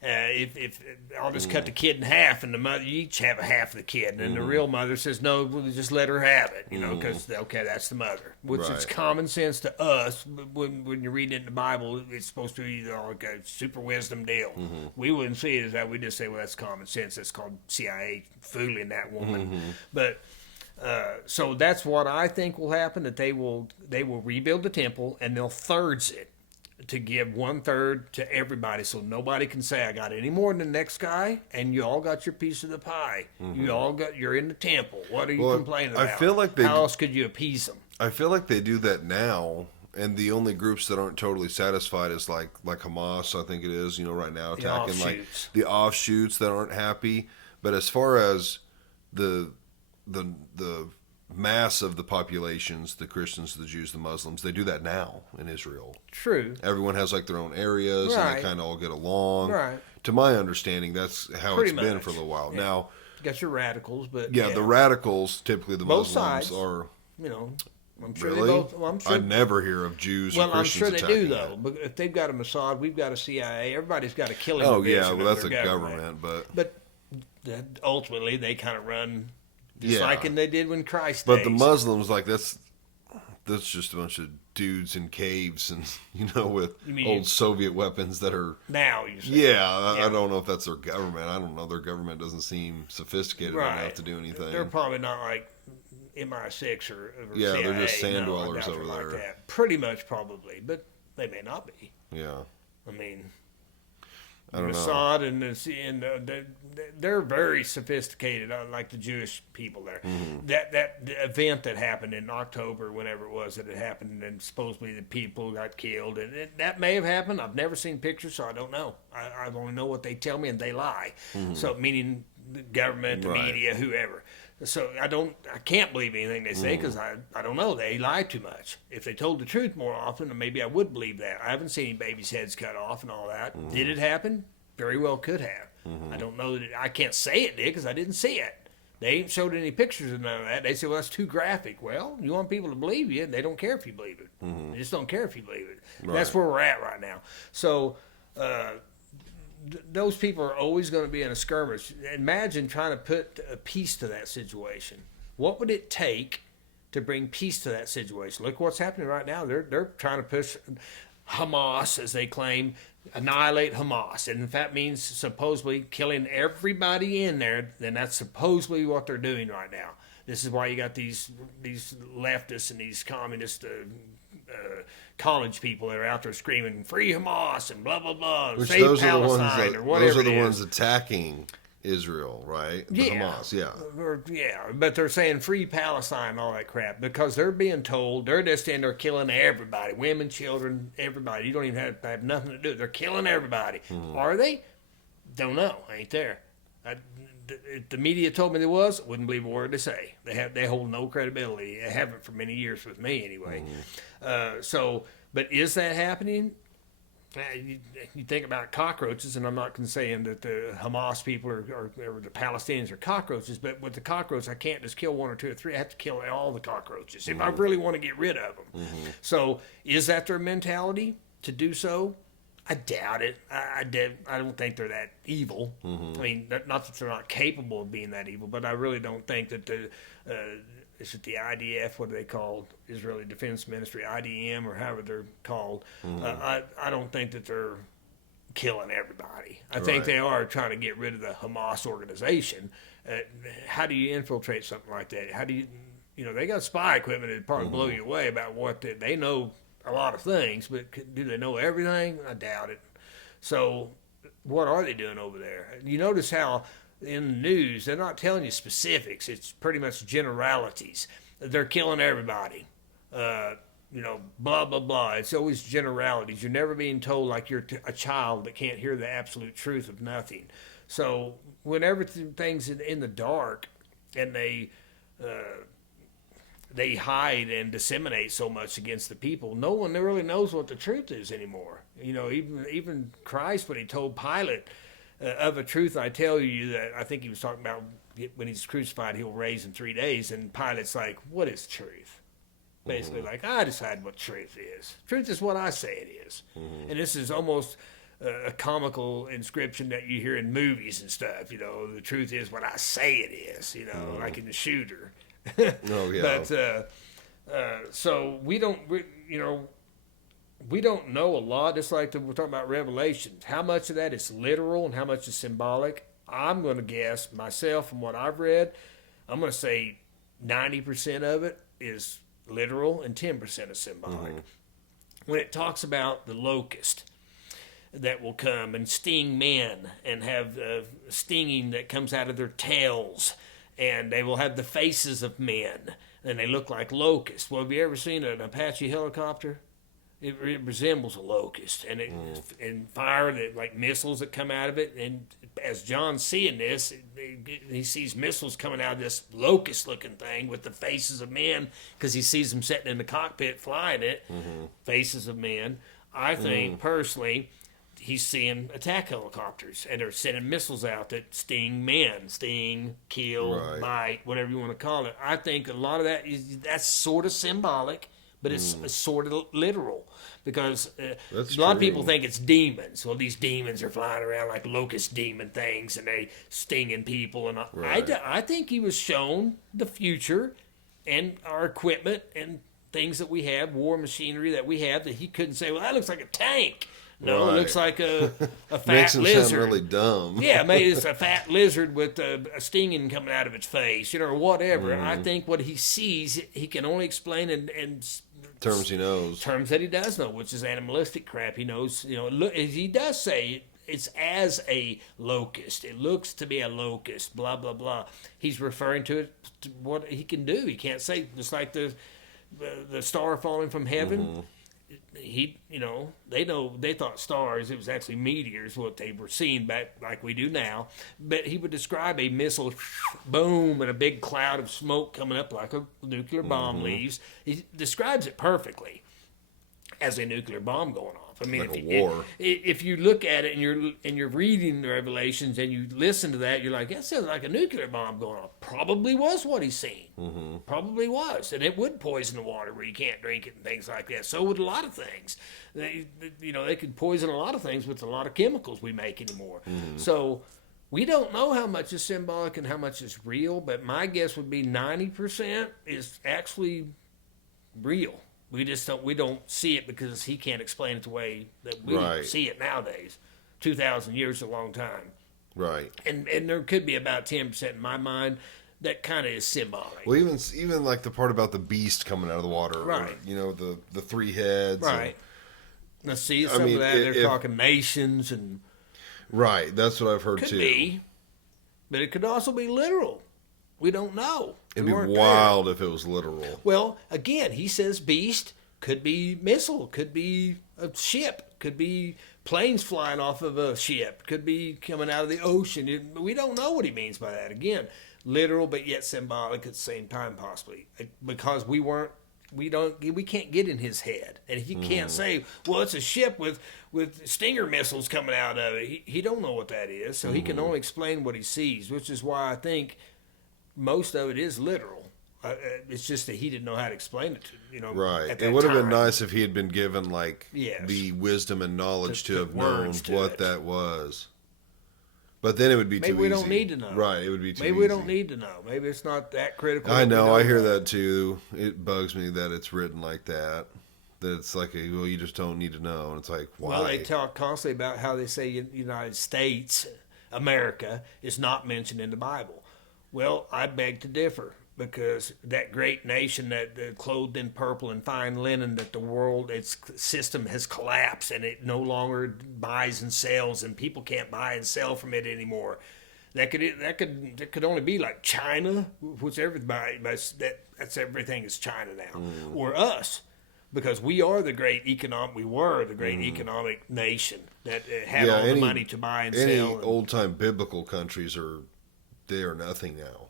If I'll just cut the kid in half, and the mother, you each have a half of the kid, and then the real mother says, no, we'll just let her have it, because okay, that's the mother, which is Right. common sense to us. But when you're reading it in the Bible, it's supposed to be like a super wisdom deal. We wouldn't see it as that. We just say, well, that's common sense. That's called CIA fooling that woman. But so that's what I think will happen. That they will rebuild the temple and they'll thirds it, to give 1/3 to everybody, so nobody can say I got any more than the next guy, and you all got your piece of the pie. You're in the temple. What are you complaining I about? feel like how else could you appease them? I feel like they do that now, and the only groups that aren't totally satisfied is like Hamas, I think it is, right now attacking like offshoots. the offshoots that aren't happy. But as far as the mass of the populations, the Christians, the Jews, the Muslims, they do that now in Israel. True. Everyone has like their own areas, and Right. they kind of all get along. Right. To my understanding, that's how Pretty it's been much. for a little while. Yeah. Now, You got your radicals, but yeah, the radicals, typically the Both Muslims, sides. are I'm sure really. they both. Well, I'm sure. I'd never hear of Jews or Well, I'm Christians sure they attacking do though. it. But if they've got a Mossad, we've got a CIA. Everybody's got a killing. Oh division yeah, of well that's a their government, but ultimately they kind of run just Yeah. like they did when Christ. but the days. Muslims, like that's just a bunch of dudes in caves and with You mean- old Soviet weapons that are Now you say. yeah, I Yeah. don't know if that's their government. I don't know. Their government doesn't seem sophisticated enough to do anything. They're probably not like MI6 or Yeah, CIA. they're just sand no, I dwellers doubt over they're there. Like that. Pretty much, probably, but they may not be. Yeah, I mean, I don't know. Mossad and they're very sophisticated, like the Jewish people there. Mm-hmm. That the event that happened in October, whenever it was that it happened, and supposedly the people got killed, and that may have happened. I've never seen pictures, so I don't know. I only know what they tell me, and they lie. So meaning the government, the Mm-hmm. Right. media, whoever. So I can't believe anything they say because I don't know. They lie too much. If they told the truth more often, then maybe I would believe that. I haven't seen any babies' heads cut off and all that. Did it happen? Very well could have. I don't know that I can't say it did because I didn't see it. They ain't showed any pictures of none of that. They say, well, that's too graphic. Well, you want people to believe you. They don't care if you believe it. They just don't care if you believe it. That's where we're at right now. So those people are always going to be in a skirmish. Imagine trying to put a peace to that situation. What would it take to bring peace to that situation. Look what's happening right now. They're trying to push Hamas, as they claim, annihilate Hamas. And if that means supposedly killing everybody in there, then that's supposedly what they're doing right now. This is why you got these leftists and these communist college people that are out there screaming "Free Hamas" and blah blah blah, Which save those Palestine are the ones or whatever. those are the it ones is. attacking Israel, right? The Hamas, yeah. But they're saying free Palestine and all that crap because they're being told they're just in there killing everybody, women, children, everybody. You don't even have nothing to do. They're killing everybody. Are they? Don't know. Ain't there. If the media told me there was, wouldn't believe a word they say. They hold no credibility. They haven't for many years with me anyway. But is that happening? You think about cockroaches, and I'm not saying that the Hamas people or the Palestinians are cockroaches, but with the cockroaches, I can't just kill one or two or three. I have to kill all the cockroaches if I really want to get rid of them. So is that their mentality to do so? I doubt it. I don't think they're that evil. I mean, not that they're not capable of being that evil, but I really don't think that is it the IDF? What are they called? Israeli Defense Ministry, IDM, or however they're called. I don't think that they're killing everybody. I think they are trying to get rid of the Hamas organization. How do you infiltrate something like that? How do you they got spy equipment that probably blow you away about what they know a lot of things, but do they know everything? I doubt it. So what are they doing over there? You notice how in the news, they're not telling you specifics. It's pretty much generalities. They're killing everybody. Blah, blah, blah. It's always generalities. You're never being told like you're a child that can't hear the absolute truth of nothing. So whenever things in the dark and they hide and disseminate so much against the people, no one really knows what the truth is anymore. Even Christ, when he told Pilate, of a truth I tell you, that I think he was talking about when he's crucified, he'll raise in 3 days. And Pilate's like, what is truth? Basically, like, I decide what truth is. Truth is what I say it is. And this is almost a comical inscription that you hear in movies and stuff. The truth is what I say it is, like in The Shooter. Oh, yeah. But, so we don't know a lot, just like we're talking about Revelations. How much of that is literal and how much is symbolic? I'm going to guess, myself, from what I've read, I'm going to say 90% of it is literal and 10% is symbolic. When it talks about the locust that will come and sting men and have stinging that comes out of their tails, and they will have the faces of men, and they look like locusts. Well, have you ever seen an Apache helicopter? It resembles a locust, and and fire that like missiles that come out of it. And as John's seeing this, he sees missiles coming out of this locust-looking thing with the faces of men, because he sees them sitting in the cockpit flying it. Faces of men. I think personally, he's seeing attack helicopters, and they're sending missiles out that sting men, kill, bite, whatever you want to call it. I think a lot of that's sort of symbolic, but it's sort of literal, because a lot of people think it's demons. Well, these demons are flying around like locust demon things, and they stinging people. And I think he was shown the future and our equipment and things that we have, war machinery that we have, that he couldn't say, well, that looks like a tank. No, it looks like a fat Makes him lizard. sound really dumb. Yeah, maybe it's a fat lizard with a stinging coming out of its face, or whatever. I think what he sees, he can only explain in terms he knows. Terms that he does know, which is animalistic crap. He knows, look, he does say it's as a locust. It looks to be a locust, blah, blah, blah. He's referring to it, to what he can do. He can't say, just like the star falling from heaven. They thought stars, it was actually meteors, what they were seeing back like we do now. But he would describe a missile, boom, and a big cloud of smoke coming up like a nuclear bomb leaves. He describes it perfectly as a nuclear bomb going off. I mean, like a war. If you look at it and you're reading the Revelations and you listen to that, you're like, that sounds like a nuclear bomb going off. Probably was what he's seen. Probably was, and it would poison the water where you can't drink it and things like that. So would a lot of things. They could poison a lot of things with a lot of chemicals we make anymore. So We don't know how much is symbolic and how much is real, but my guess would be 90% is actually real. We don't see it because he can't explain it the way that we Right. see it nowadays. 2,000 years is a long time. Right. And there could be about 10% in my mind that kind of is symbolic. Well, even like the part about the beast coming out of the water, Right. Or, you know, the three heads, Right. Now, see, I some mean, of that, they're if- talking nations and right. That's what I've heard could too. be, but it could also be literal. We don't know. It'd We be weren't there. wild if it was literal. Well, again, he says beast, could be missile, could be a ship, could be planes flying off of a ship, could be coming out of the ocean. We don't know what he means by that. Again, literal but yet symbolic at the same time, possibly, because we can't get in his head, and he can't say, well, it's a ship with Stinger missiles coming out of it. He don't know what that is, so he can only explain what he sees, which is why I think most of it is literal. It's just that he didn't know how to explain it. Right. At It that would have been time. nice if he had been given like Yes. the wisdom and knowledge To to put have known words to what it. that was. But then it would be Maybe too we easy. don't need to know. Right. It would be too Maybe easy. we don't need to know. Maybe it's not that critical. I that we know. I hear about it. that too. It bugs me that it's written like that. That it's like, well, you just don't need to know. And it's like, why? Well, they talk constantly about how they say United States, America, is not mentioned in the Bible. Well, I beg to differ, because that great nation that clothed in purple and fine linen, that the world, its system has collapsed and it no longer buys and sells, and people can't buy and sell from it anymore. That could only be like China, which everybody that's everything is China now, or us. Because we were the great economic nation that had all the money to buy and any sell. old time biblical countries they are nothing now.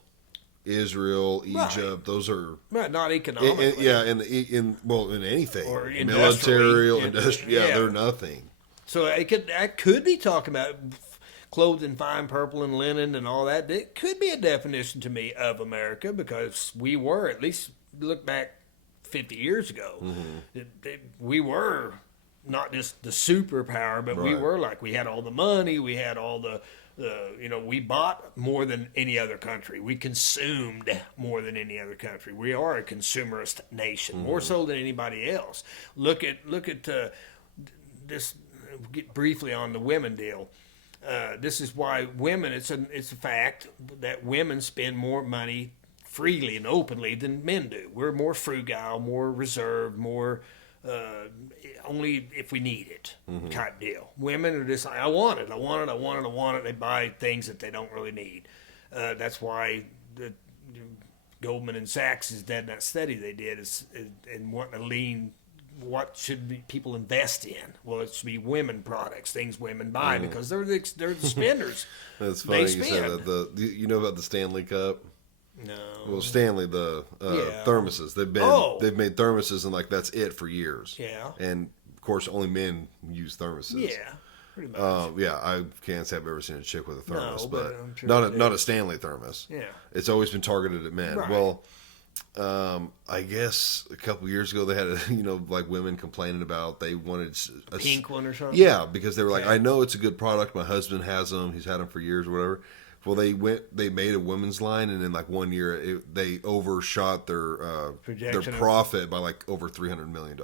Israel, Egypt, those are Not economically. in anything, Or military, industrially. yeah, Yeah. they're nothing. So that could be talking about clothed in fine purple and linen and all that. It could be a definition to me of America, because we were, at least look back 50 years ago, we were not just the superpower, but we Right. were like, we had all the money, we had all we bought more than any other country. We consumed more than any other country. We are a consumerist nation, more so than anybody else. Look at this. Get briefly on the women deal. This is why women. It's a fact that women spend more money freely and openly than men do. We're more frugal, more reserved, more only if we need it type deal. Women are just like, I want it. They buy things that they don't really need. That's why the Goldman and Sachs is dead in that study they did is and wanting to lean. What should people invest in? Well, it should be women products, things women buy, because they're the spenders. That's funny They you said spend. that. You know about the Stanley Cup? No. Well, Stanley, the Yeah. thermoses. Oh. They've made thermoses, and like that's it for years. Yeah. And of course, only men use thermoses. Yeah. Pretty much. Yeah, I can't say I've ever seen a chick with a thermos, No, but I'm sure not they not do. a Stanley thermos. Yeah. It's always been targeted at men. Right. Well, I guess a couple years ago they had like women complaining about they wanted a Pink one or something. Yeah, because they were like, Okay. I know it's a good product. My husband has them. He's had them for years or whatever. Well, they made a women's line, and in like 1 year, they overshot their Projection of- profit by like over $300 million.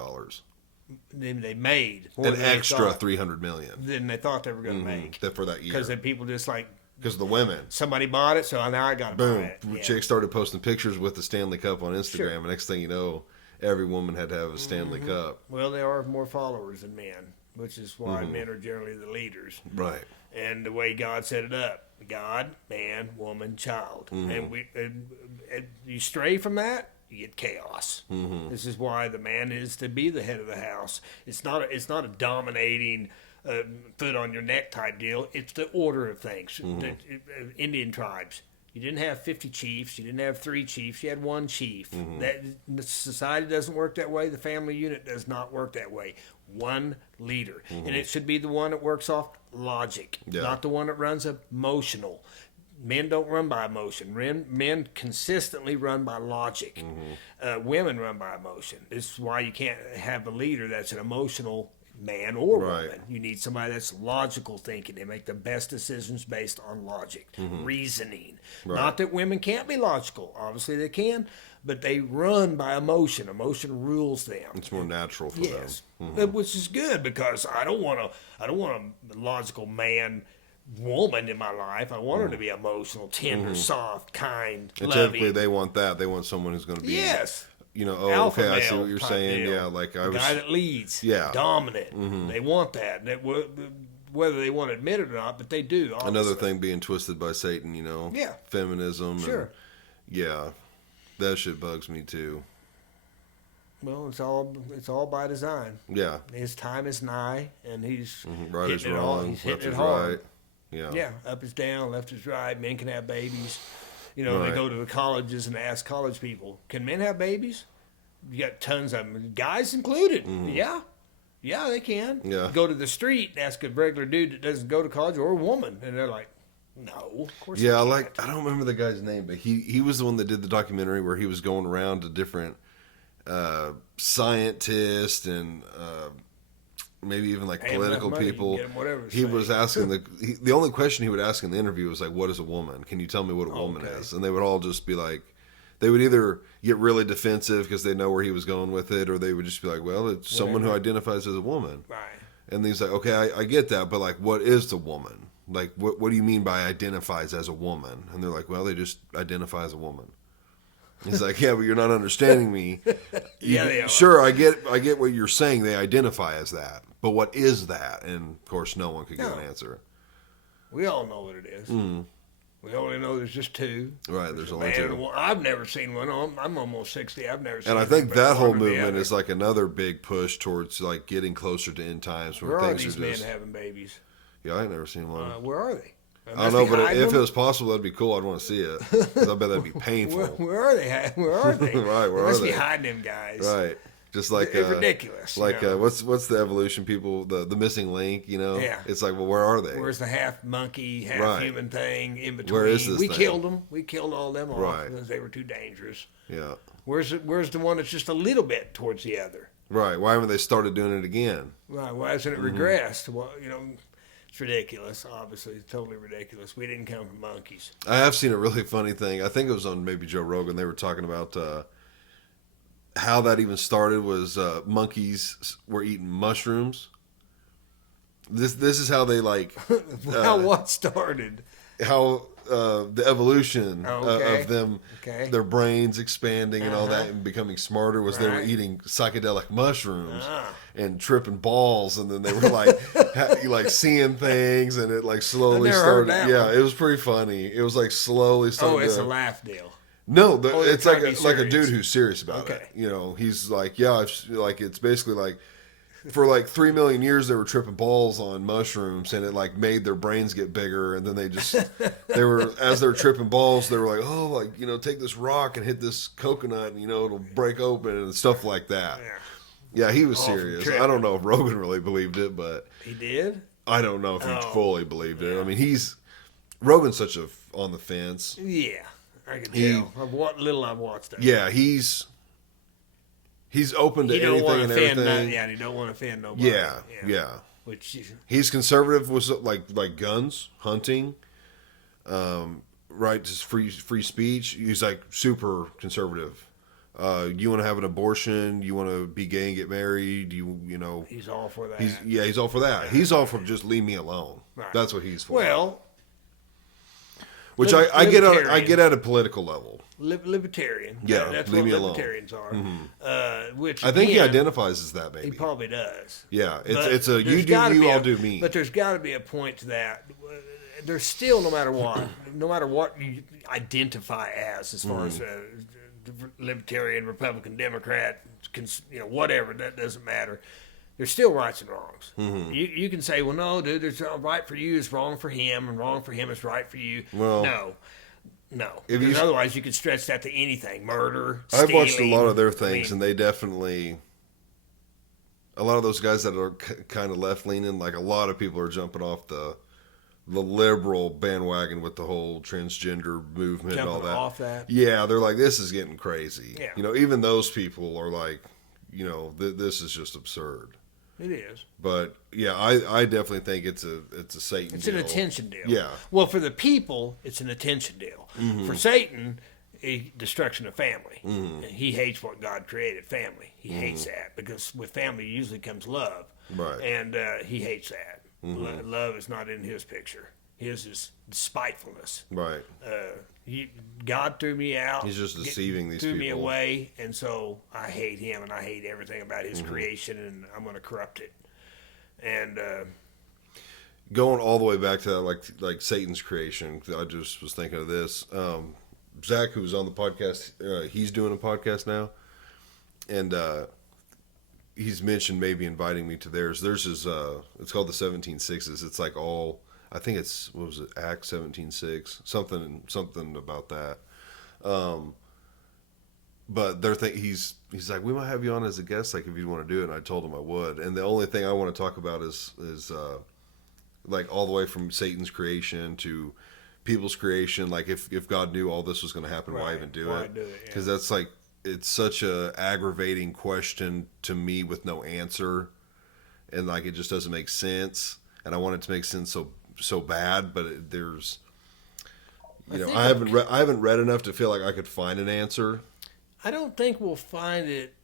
Then they made more An than they extra thought- $300 million than they thought they were going to make. that for that year Because then people just like, because of the women. somebody bought it, so now I got to buy Boom! it. Yeah. Chicks started posting pictures with the Stanley Cup on Instagram, Sure. and next thing you know, every woman had to have a Stanley Cup. Well, they are more followers than men, which is why Mm-hmm. men are generally the leaders. Right. And the way God set it up, God, man, woman, child, Mm-hmm. and you stray from that, you get chaos. Mm-hmm. This is why the man is to be the head of the house. It's not a dominating foot on your neck type deal. It's the order of things. The Indian tribes. You didn't have 50 chiefs. You didn't have 3 chiefs. You had 1 chief. That the society doesn't work that way. The family unit does not work that way. One leader, and it should be the one that works off logic, Yeah. not the one that runs emotional. Men don't run by emotion. Men consistently run by logic. Women run by emotion. This is why you can't have a leader that's an emotional man or Right. woman. You need somebody that's logical thinking. They make the best decisions based on logic, reasoning. Right. Not that women can't be logical. Obviously they can, but they run by emotion. Emotion rules them. It's more natural for Yes, them. which is good because I don't want a logical man, woman in my life. I want her to be emotional, tender, soft, kind, And loving. typically they want that. They want someone who's going to be, Yes, you know, oh, alpha okay, I see male what you're type saying. deal. Yeah, like I the was. guy that leads, Yeah. dominant. They want that. Whether they want to admit it or not, but they do. Obviously. Another thing being twisted by Satan, you know. Yeah. Feminism. Sure. And, yeah. That shit bugs me too. Well, it's all by design. Yeah. His time is nigh, and he's Right is hitting it all. wrong. He's Left hitting is it hard. right. Yeah. Yeah, up is down, left is right. Men can have babies. You know, Right. they go to the colleges and ask college people, "Can men have babies?" You got tons of them, guys included. Yeah, they can. Yeah. Go to the street and ask a regular dude that doesn't go to college or a woman, and they're like, "No, of course." Yeah, they can't." I don't remember the guy's name, but he was the one that did the documentary where he was going around to different scientists and maybe even like Pay 'em political enough money, you can people. get 'em whatever to He say. was asking the only question he would ask in the interview was like, "What is a woman? Can you tell me what a woman Okay. is?" And they would all just be like, they would either get really defensive because they know where he was going with it, or they would just be like, "Well, it's someone who identifies as a woman." Right. And he's like, "Okay, I get that, but like, what is the woman? Like, what do you mean by identifies as a woman?" And they're like, "Well, they just identify as a woman." He's like, "Yeah, but you're not understanding me." Yeah, they are. Sure, I get what you're saying. They identify as that, but what is that? And of course, no one could give No. an answer. We all know what it is. We only know there's just two. Right? There's A only man and a two. woman. I've never seen one. I'm almost 60. I've never seen. And I think anything but that whole one or the movement other. is like another big push towards like getting closer to end times where Where are things these are men just. having babies? Yeah, I ain't never seen one. Where are they? I don't know, but if it was possible, that'd be cool. I'd want to see it. 'Cause I bet that'd be painful. where are they? Where are they? Right, where They must are be they? hiding them guys. Right. Just like It's ridiculous. Like you know. what's the evolution people the missing link? You know, Yeah. It's like, well, where are they? Where's the half monkey, half Right. human thing in between? Where is this we thing? killed them. We killed all them off Right. because they were too dangerous. Yeah, Where's the one that's just a little bit towards the other? right. Why haven't they started doing it again? Right? Why hasn't it Mm-hmm. regressed? Well, you know, it's ridiculous. Obviously, it's totally ridiculous. We didn't come from monkeys. I have seen a really funny thing. I think it was on maybe Joe Rogan. They were talking about how that even started was monkeys were eating mushrooms. This is how they like How what started? how the evolution Okay. of them, Okay. their brains expanding and all that and becoming smarter was they were Right. eating psychedelic mushrooms Ah. and tripping balls, and then they were like like seeing things, and it like slowly never heard started. that Yeah, one. it was pretty funny. It was like slowly starting. Oh, it's to, a laugh deal. no, Oh, they're it's like trying to be like a serious. dude who's serious about Okay. it. You know, he's like, yeah, like it's basically like for like 3 million years they were tripping balls on mushrooms, and it like made their brains get bigger, and then they just they were as they're tripping balls, they were like, oh, like you know, take this rock and hit this coconut, and you know it'll break open and stuff like that. Yeah. Yeah, he was All from serious. tripping. I don't know if Rogan really believed it, but He did? I don't know if he Oh. fully believed it. I mean, Rogan's such a on the fence. Yeah. I can He- tell. Little I've watched it. Yeah, he's open to He don't anything want to and offend everything. Yeah, he don't want to offend nobody. Yeah. Which is, He's conservative with like guns, hunting, right? Just free speech. He's like super conservative. You want to have an abortion? You want to be gay and get married? You know? he's all for that. He's all for that. He's all for just leave me alone. Right. That's what he's for. Well, which I get on. I libertarian. get at a political level. libertarian. Yeah, That's leave what me alone. libertarians are. Which I think he again, identifies as that. He Maybe. probably does. Yeah, But it's a you there's do gotta you, be I'll a- do me. But there's got to be a point to that. There's still, no matter what you identify as far as libertarian, Republican, Democrat, whatever, that doesn't matter. There's still rights and wrongs. You can say, well, no, dude, there's right for you is wrong for him, and wrong for him is right for you. Well, No. if Because you- otherwise you could stretch that to anything. Murder, I've watched a stealing. lot of their I things, mean, and they definitely. A lot of those guys that are kind of left leaning, like a lot of people are jumping off the liberal bandwagon with the whole transgender movement and all Jumping that. off that. Yeah, they're like, this is getting crazy. Yeah. You know, even those people are like, you know, this is just absurd. It is. But yeah, I definitely think it's a Satan. It's deal. an attention deal. Yeah. Well, for the people, it's an attention deal. For Satan, destruction of family. He hates what God created, family. He hates that because with family usually comes love. Right. And he hates that. Love is not in his picture. His is spitefulness. Right. God threw me out. He's just deceiving these threw people. me away, and so I hate him, and I hate everything about his creation, and I'm going to corrupt it. And Going all the way back to that, like Satan's creation, I just was thinking of this. Zach, who was on the podcast, he's doing a podcast now, and he's mentioned maybe inviting me to theirs. Theirs is it's called the 17:6s. It's like all, I think it's, what was it, Acts 17:6, something about that. But he's like, we might have you on as a guest, like if you want to do it. And I told him I would. And the only thing I want to talk about is like all the way from Satan's creation to people's creation. Like if God knew all this was going to happen, why even do it? Because that's like, it's such a aggravating question to me with no answer, and like it just doesn't make sense. And I want it to make sense so bad, but there's, I haven't read enough to feel like I could find an answer. I don't think we'll find it.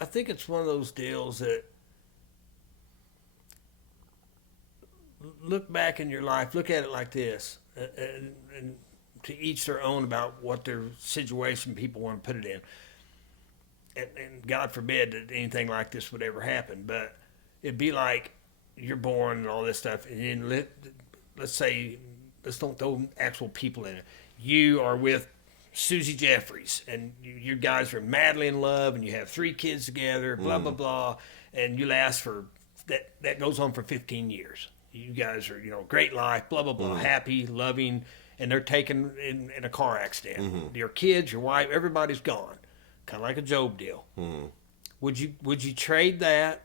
I think it's one of those deals that look back in your life, look at it like this, and to each their own about what their situation people want to put it in. And God forbid that anything like this would ever happen, but it'd be like you're born and all this stuff, and then let's don't throw actual people in it. You are with Susie Jeffries, and you guys are madly in love, and you have 3 kids together, blah, blah, blah, and you last for, that goes on for 15 years. You guys are, great life, blah, blah, blah, happy, loving, and they're taken in a car accident. Your kids, your wife, everybody's gone. Kind of like a Job deal. Would you trade that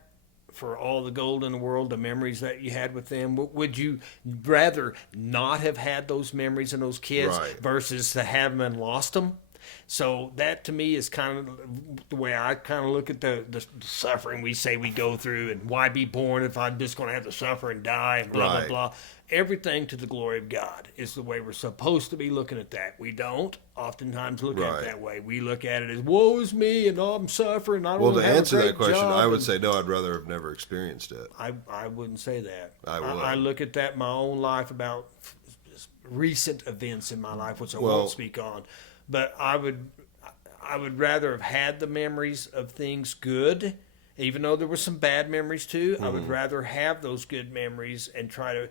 for all the gold in the world, the memories that you had with them? Would you rather not have had those memories and those kids versus to have them and lost them? So that to me is kind of the way I kind of look at the suffering we say we go through, and why be born if I'm just going to have to suffer and die and blah, blah, blah. Everything to the glory of God is the way we're supposed to be looking at that. We don't oftentimes look at it that way. We look at it as, woe is me, and I'm suffering. I don't Well, to have answer a great that question, job. I would say no, I'd rather have never experienced it. I wouldn't say that. I would. I look at that in my own life about recent events in my life, which I Well, won't speak on. But I would rather have had the memories of things good, even though there were some bad memories too. I would rather have those good memories and try to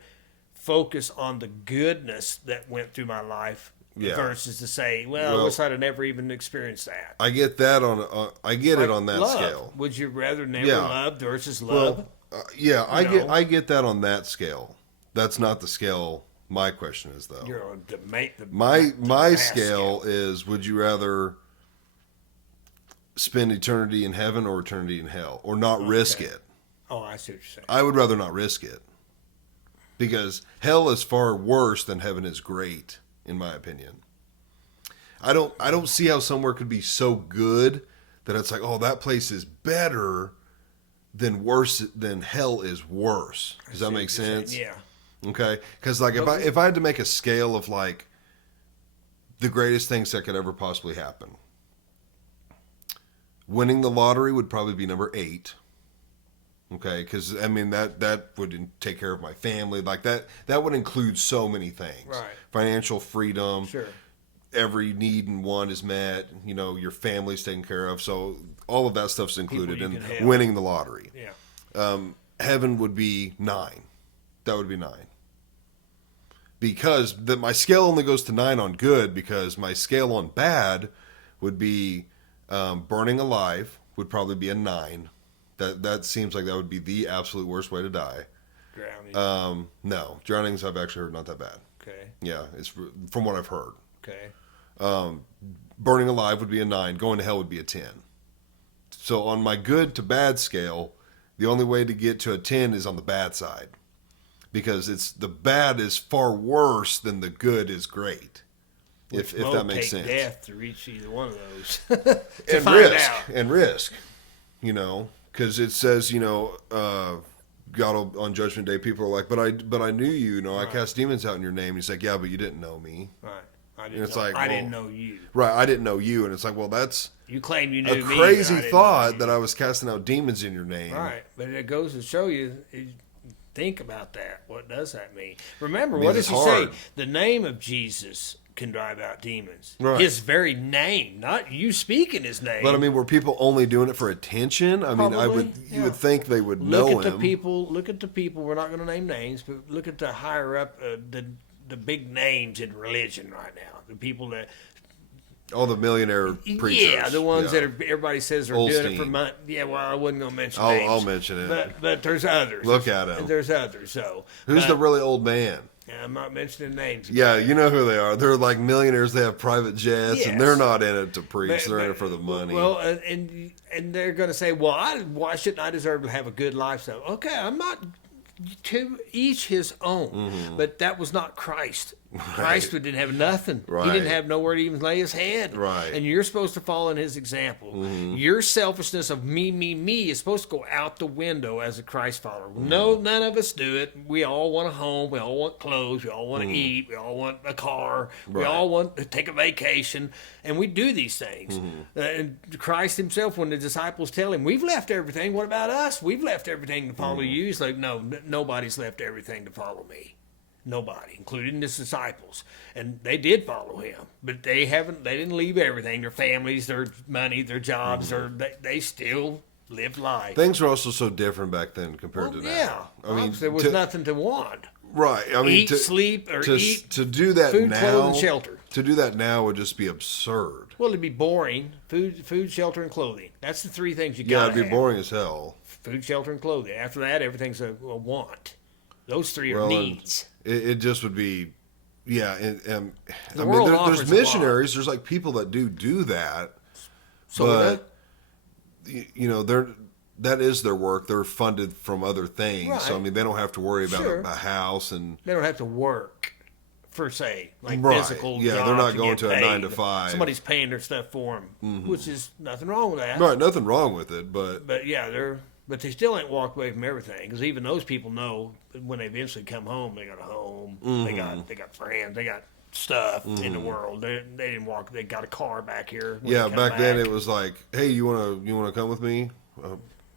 focus on the goodness that went through my life versus to say, well, I wish I'd have never even experienced that. I get that I get it on that love. Scale. Would you rather never loved versus love? Well, I get that on that scale. That's not the scale my question is, though. You're on my scale is, would you rather spend eternity in heaven or eternity in hell, or not risk it? Oh, I see what you're saying. I would rather not risk it, because hell is far worse than heaven is great, in my opinion. I don't see how somewhere could be so good that it's like, oh, that place is better than hell is worse. Does that make sense? Saying. Yeah. Okay, because like if I had to make a scale of like the greatest things that could ever possibly happen, winning the lottery would probably be number 8. Okay, because I mean that would take care of my family, like that would include so many things. Right. Financial freedom. Sure. Every need and want is met. Your family's taken care of, so all of that stuff's included in winning the lottery. Yeah. Heaven would be 9. That would be 9. Because my scale only goes to 9 on good, because my scale on bad would be burning alive would probably be a 9. That seems like that would be the absolute worst way to die. Drowning. No, drownings I've actually heard not that bad. Okay. Yeah, it's from what I've heard. Okay. Burning alive would be a 9. Going to hell would be a 10. So on my good to bad scale, the only way to get to a 10 is on the bad side, because the bad is far worse than the good is great. If that makes sense. Death to reach either one of those. And risk. because it says, God will, on Judgment Day, people are like, but I knew you. I Right. cast demons out in your name. And he's like, yeah, but you didn't know me. Right. I And didn't, it's know, like, I didn't well, know you. Right, I didn't know you. And it's like, well, that's You claim you knew a me. but crazy I didn't thought know that you. I was casting out demons in your name. Right, but it goes to show you. Think about that. What does that mean? Remember, Means what it's does he say? hard. The name of Jesus can drive out demons. Right. His very name, not you speaking his name. But I mean, were people only doing it for attention? I mean, Probably, you would think they would look know at the him. people. Look at the people. We're not going to name names, but look at the higher up, the big names in religion right now. The people that All the millionaire preachers. Yeah, the ones Yeah. that everybody says are doing it for Osteen. money. Yeah, well, I wasn't going to mention I'll names. I'll mention it. But there's others. Look at 'em. There's others. So Who's but- the really old man? I'm not mentioning names. Yeah, you know who they are. They're like millionaires. They have private jets, Yes. and they're not in it to preach. But- they're in but- it for the money. Well, and they're going to say, well, why shouldn't I deserve to have a good lifestyle? Okay, I'm not. To each his own, Mm-hmm. but that was not Christ. Christ didn't have nothing. He Right. didn't have nowhere to even lay his head. Right. And you're supposed to follow in his example. Your selfishness of me is supposed to go out the window as a Christ follower. No, none of us do it. We all want a home. We all want clothes. We all want to eat. We all want a car. We Right. all want to take a vacation. And we do these things. And Christ himself, when the disciples tell him, we've left everything. What about us? We've left everything to follow you. He's like, no, nobody's left everything to follow me. Nobody, including his disciples, and they did follow him, but they didn't leave everything, their families, their money, their jobs, they still lived life. Things were also so different back then compared Well, to yeah, now. I mean, there was nothing to want. right. I mean, Eat, sleep, or eat, to do that food, now, clothes, and shelter. To do that now would just be absurd. Well, it'd be boring. Food, shelter, and clothing. That's the three things you Yeah, gotta it'd be have. boring as hell. Food, shelter, and clothing. After that, everything's a want. Those three are Well, needs. It just would be, yeah. And I mean, world offers there's a lot. missionaries. There's like people that do that. So but that is their work. They're funded from other things. So I Right. mean, they don't have to worry about Sure. a house and they don't have to work per se, like Right. physical. Yeah, they're jobs not going get to a paid. 9 to 5. Somebody's paying their stuff for them, which is nothing wrong with that. right. Nothing wrong with it, but But yeah, but they still ain't walked away from everything because even those people know that when they eventually come home, they got a home, they got friends, they got stuff in the world. They didn't walk. They got a car back here. when yeah, they come back then back. it was like, hey, you wanna come with me?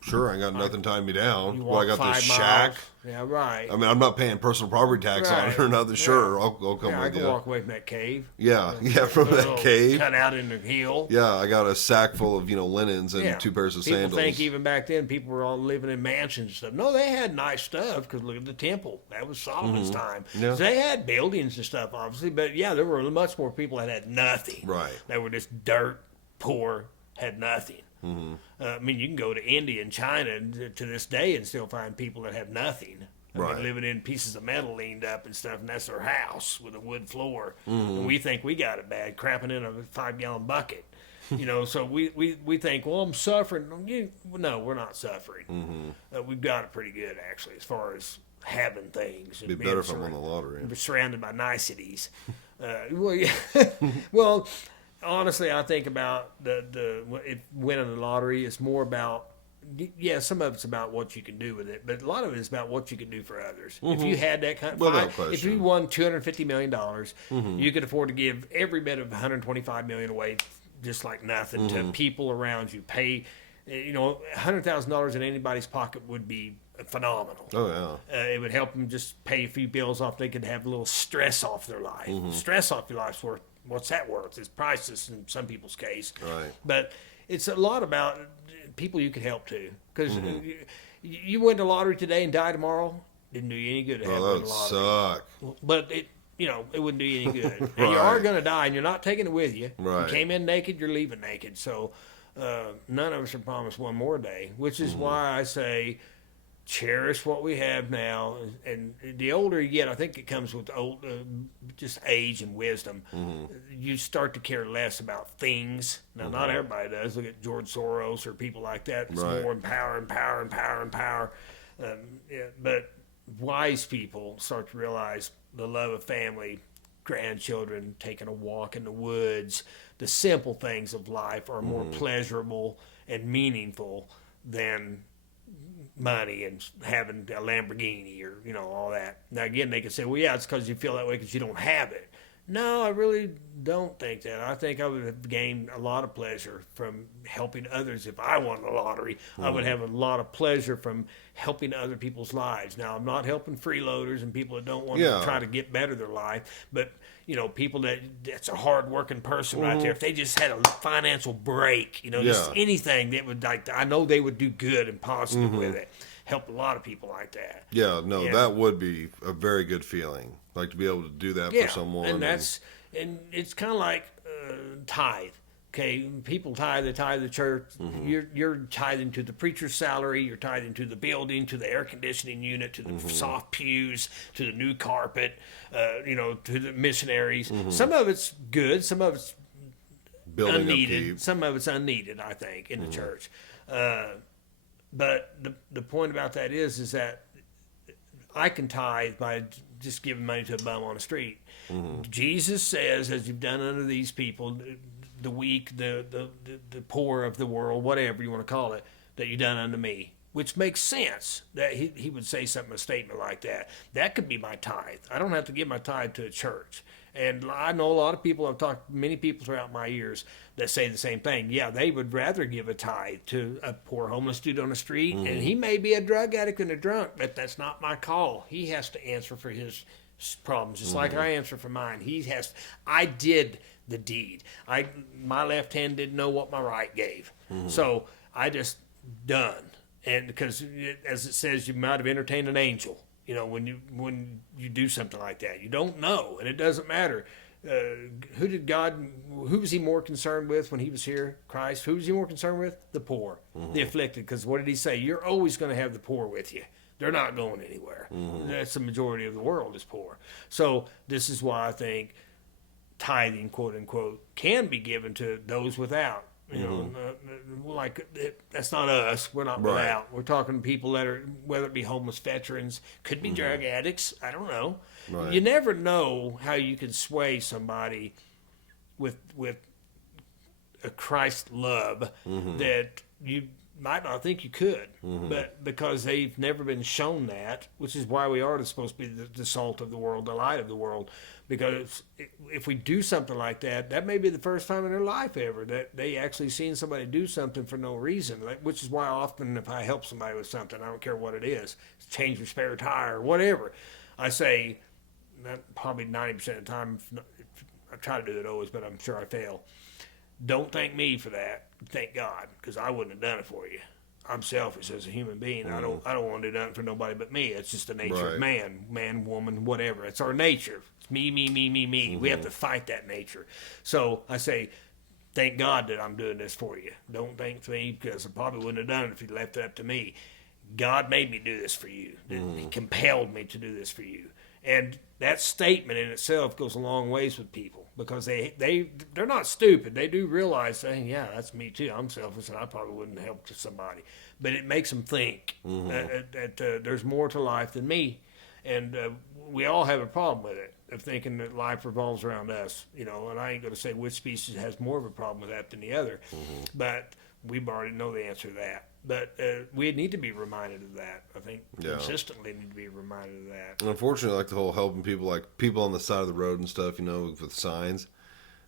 Sure, I ain't got nothing tying me down. You Well, I walk got this 5 shack. miles. Yeah, right. I mean, I'm not paying personal property tax on it or Right. nothing. Sure, I'll come Yeah, I with can you. walk away from that cave. Yeah, from that cave. Cut out in the hill. Yeah, I got a sack full of linens and 2 pairs of People sandals. think even back then people were all living in mansions and stuff. No, they had nice stuff because look at the temple. That was Solomon's time. Yeah. They had buildings and stuff, obviously, but yeah, there were much more people that had nothing. Right. They were just dirt, poor, had nothing. I mean, you can go to India and China to this day and still find people that have nothing. I mean, Right. living in pieces of metal leaned up and stuff, and that's their house with a wood floor. And we think we got it bad, crapping in a 5-gallon bucket. So we think, well, I'm suffering. No, we're not suffering. We've got it pretty good, actually, as far as having things. It'd be better if I won the lottery. We're surrounded by niceties. Well, honestly, I think about winning the lottery is more about. Yeah, some of it's about what you can do with it, but a lot of it is about what you can do for others. If you had that kind of Without if question. you won $250 million, you could afford to give every bit of $125 million away, just like nothing, to people around you. Pay, $100,000 in anybody's pocket would be phenomenal. Oh yeah. It would help them just pay a few bills off. They could have a little stress off their life. Stress off your life's worth. What's that worth? It's priceless in some people's case. Right. But it's a lot about people you could help too. Because you win the lottery today and die tomorrow, didn't do you any good to have Oh, won that the would lottery. suck. But it wouldn't do you any good. And you Right. are going to die, and you're not taking it with you. Right. You came in naked, you're leaving naked. So none of us are promised one more day, which is why I say cherish what we have now. And the older you get, I think it comes with just age and wisdom. You start to care less about things. Now, not everybody does. Look at George Soros or people like that. It's Right. more and power. But wise people start to realize the love of family, grandchildren, taking a walk in the woods, the simple things of life are more pleasurable and meaningful than money and having a Lamborghini or all that. Now again, they could say, well, yeah, it's because you feel that way because you don't have it. No, I really don't think that. I think I would have gained a lot of pleasure from helping others. If I won the lottery, I would have a lot of pleasure from helping other people's lives. Now, I'm not helping freeloaders and people that don't want to try to get better their life, but people that's a hard-working person right there. If they just had a financial break, just anything that would I know they would do good and positive with it. Help a lot of people like that. Yeah, no, that would be a very good feeling, like to be able to do that for someone. And it's kind of like tithe. Okay, people tithe. They tithe the church. You're tithing to the preacher's salary. You're tithing to the building, to the air conditioning unit, to the soft pews, to the new carpet. To the missionaries. Some of it's good. Some of it's Building unneeded. upkeep. Some of it's unneeded, I think, in the church. But the point about that is that I can tithe by just giving money to a bum on the street. Jesus says, as you've done unto these people, the weak, the poor of the world, whatever you want to call it, that you've done unto me. Which makes sense that he would say something, a statement like that. That could be my tithe. I don't have to give my tithe to a church. And I know a lot of people, I've talked to many people throughout my years that say the same thing. Yeah, they would rather give a tithe to a poor homeless dude on the street, and he may be a drug addict and a drunk, but that's not my call. He has to answer for his problems, just like I answer for mine. I did the deed. My left hand didn't know what my right gave. So I just done. And because, as it says, you might have entertained an angel. When you do something like that, you don't know, and it doesn't matter. Who was he more concerned with when he was here? Christ. Who was he more concerned with? The poor, the afflicted. Because what did he say? You're always going to have the poor with you. They're not going anywhere. That's the majority of the world is poor. So this is why I think tithing, quote unquote, can be given to those without. That's not us. We're not without. We're talking to people that are, whether it be homeless veterans, could be drug addicts. I don't know. Right. You never know how you can sway somebody with a Christ love that you might not think you could, but because they've never been shown that, which is why we are supposed to be the salt of the world, the light of the world. Because if we do something like that, that may be the first time in their life ever that they actually seen somebody do something for no reason. Which is why often if I help somebody with something, I don't care what it is, change their spare tire or whatever, I say, probably 90% of the time, I try to do it always, but I'm sure I fail. Don't thank me for that. Thank God, because I wouldn't have done it for you. I'm selfish as a human being. I don't want to do nothing for nobody but me. It's just the nature of man, woman, whatever. It's our nature. It's me, me, me, me, me. We have to fight that nature. So I say, thank God that I'm doing this for you. Don't thank me, because I probably wouldn't have done it if he left it up to me. God made me do this for you. He compelled me to do this for you. And that statement in itself goes a long ways with people, because they're not stupid. They do realize, saying, yeah, that's me too. I'm selfish, and I probably wouldn't help to somebody. But it makes them think that there's more to life than me. And we all have a problem with it, of thinking that life revolves around us. And I ain't going to say which species has more of a problem with that than the other. But we already know the answer to that. But we need to be reminded of that. I think consistently need to be reminded of that. And unfortunately, like the whole helping people, like people on the side of the road and stuff, with signs,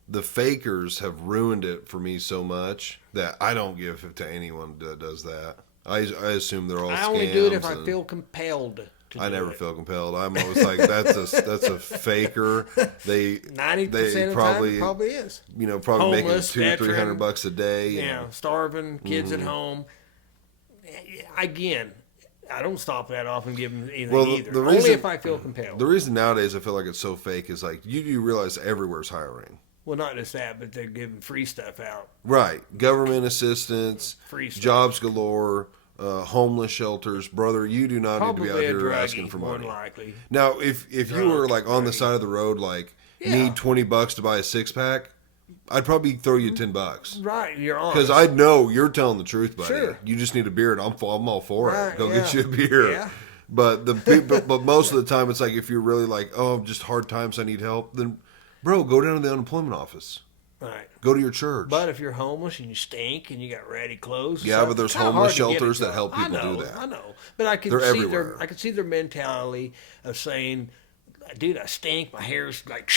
the fakers have ruined it for me so much that I don't give it to anyone that does that. I assume they're all scams. I only do it if I feel compelled. I never feel compelled. I'm always like, that's a faker. 90% of the time probably is. Probably Homeless, making veteran, $200-300 a day. Yeah, starving, kids at home. Again, I don't stop that off and give them anything either. Only if I feel compelled. The reason nowadays I feel like it's so fake is like you realize everywhere's hiring. Well, not just that, but they're giving free stuff out. Right. Government assistance, free stuff. Jobs galore, homeless shelters. Brother, you do not need to be out here asking for money. More likely. Now, if you were like on the side of the road, like need $20 to buy a 6-pack, I'd probably throw you $10. Right, you're honest. Because I know you're telling the truth, buddy. Sure. You just need a beer, and I'm all for right, it. Go get you a beer. Yeah. But but most of the time, it's like if you're really like, oh, just hard times, I need help. Then, bro, go down to the unemployment office. Right. Go to your church. But if you're homeless and you stink and you got ratty clothes, and Yeah, stuff, but there's it's kinda homeless hard to get a shelters that job. help people I know, do that. I know, but I could They're see everywhere. I could see their mentality of saying, "Dude, I stink. My hair's like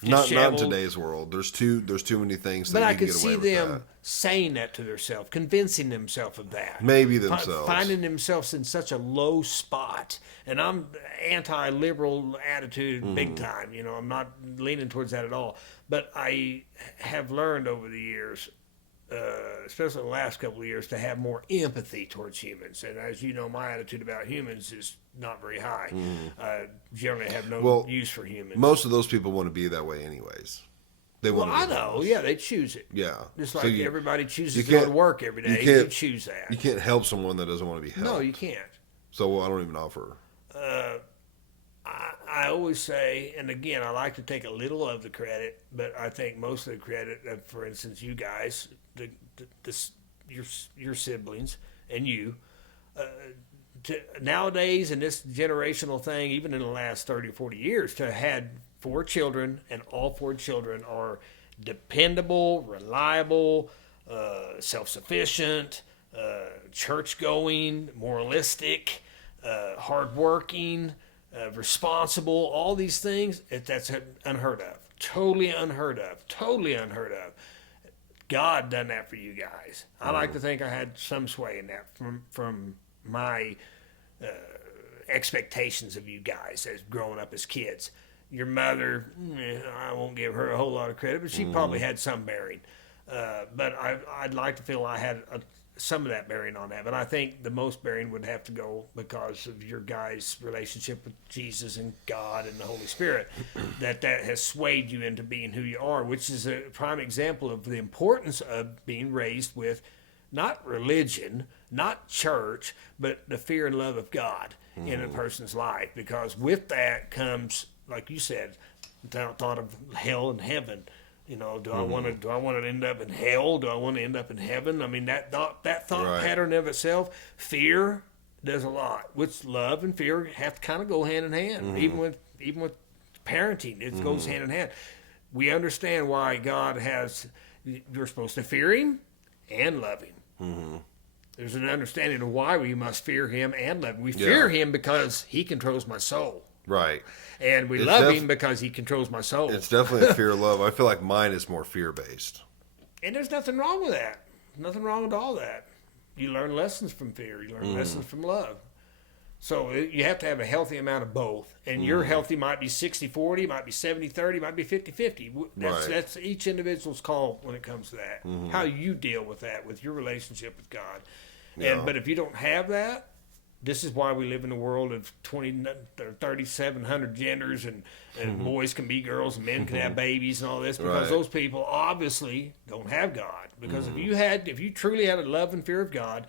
not in disheveled." today's world. There's too many things that But I you can could get see away with them that. saying that to themselves, convincing themselves of that. Maybe themselves. Finding themselves in such a low spot. And I'm anti-liberal attitude Mm-hmm. big time. You know, I'm not leaning towards that at all. But I have learned over the years, especially the last couple of years, to have more empathy towards humans. And as you know, my attitude about humans is not very high. Generally have no Well, use for humans. Most of those people want to be that way anyways. They Well, want I to be know. homeless. Yeah, they choose it. Yeah. Just So like you- everybody chooses you to go to can't- work every day. you You can't- choose that. You can't help someone that doesn't want to be helped. No, you can't. So I don't even offer. I always say, and again, I like to take a little of the credit, but I think most of the credit, for instance, you guys, your siblings, and you, nowadays in this generational thing, even in the last 30 or 40 years, to have had 4 children, and all 4 children are dependable, reliable, self-sufficient, church-going, moralistic, hardworking, responsible, all these things, that's unheard of. Totally unheard of. Totally unheard of. God done that for you guys. I like to think I had some sway in that from my expectations of you guys as growing up as kids. Your mother, I won't give her a whole lot of credit, but she probably had some bearing. But I'd like to feel I had some of that bearing on that. But I think the most bearing would have to go because of your guys' relationship with Jesus and God and the Holy Spirit, that has swayed you into being who you are, which is a prime example of the importance of being raised with not religion, not church, but the fear and love of God in a person's life. Because with that comes, like you said, the thought of hell and heaven. You know, do I want to end up in hell? Do I want to end up in heaven? I mean, that thought Right. pattern of itself, fear does a lot. Which love and fear have to kind of go hand in hand. Even with parenting, it goes hand in hand. We understand why God you're supposed to fear Him and love Him. There's an understanding of why we must fear Him and love Him. We fear Him because He controls my soul. Right. And we It's love Him because He controls my soul. It's definitely a fear of love. I feel like mine is more fear based. And there's nothing wrong with that. Nothing wrong with all that. You learn lessons from fear. You learn lessons from love. So you have to have a healthy amount of both. And your healthy might be 60-40, might be 70-30, might be 50-50. Right. That's each individual's call when it comes to that. How you deal with that, with your relationship with God. Yeah. But if you don't have that, this is why we live in a world of 3,700 genders, and boys can be girls, and men can have babies, and all this, because Right. those people obviously don't have God. Because if you truly had a love and fear of God,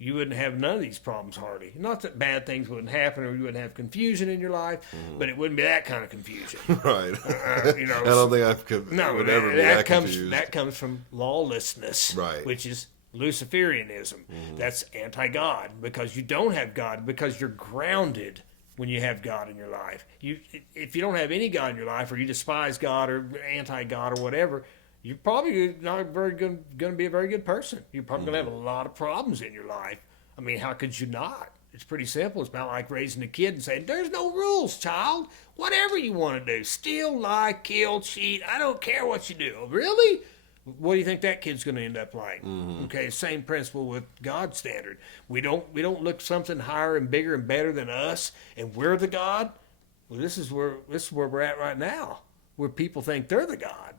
you wouldn't have none of these problems hardly. Not that bad things wouldn't happen, or you wouldn't have confusion in your life, but it wouldn't be that kind of confusion. Right. You know, I don't think would ever be that confused. that comes from lawlessness, Right. which is Luciferianism. That's anti-God, because you don't have God, because you're grounded when you have God in your life. If you don't have any God in your life, or you despise God or anti-God or whatever, you're probably not going to be a very good person. You're probably going to have a lot of problems in your life. I mean, how could you not? It's pretty simple. It's about like raising a kid and saying, there's no rules, child. Whatever you want to do. Steal, lie, kill, cheat. I don't care what you do. Really? What do you think that kid's going to end up like? Okay, same principle with God's standard. We don't look something higher and bigger and better than us, and we're the God. Well, this is where we're at right now, where people think they're the God.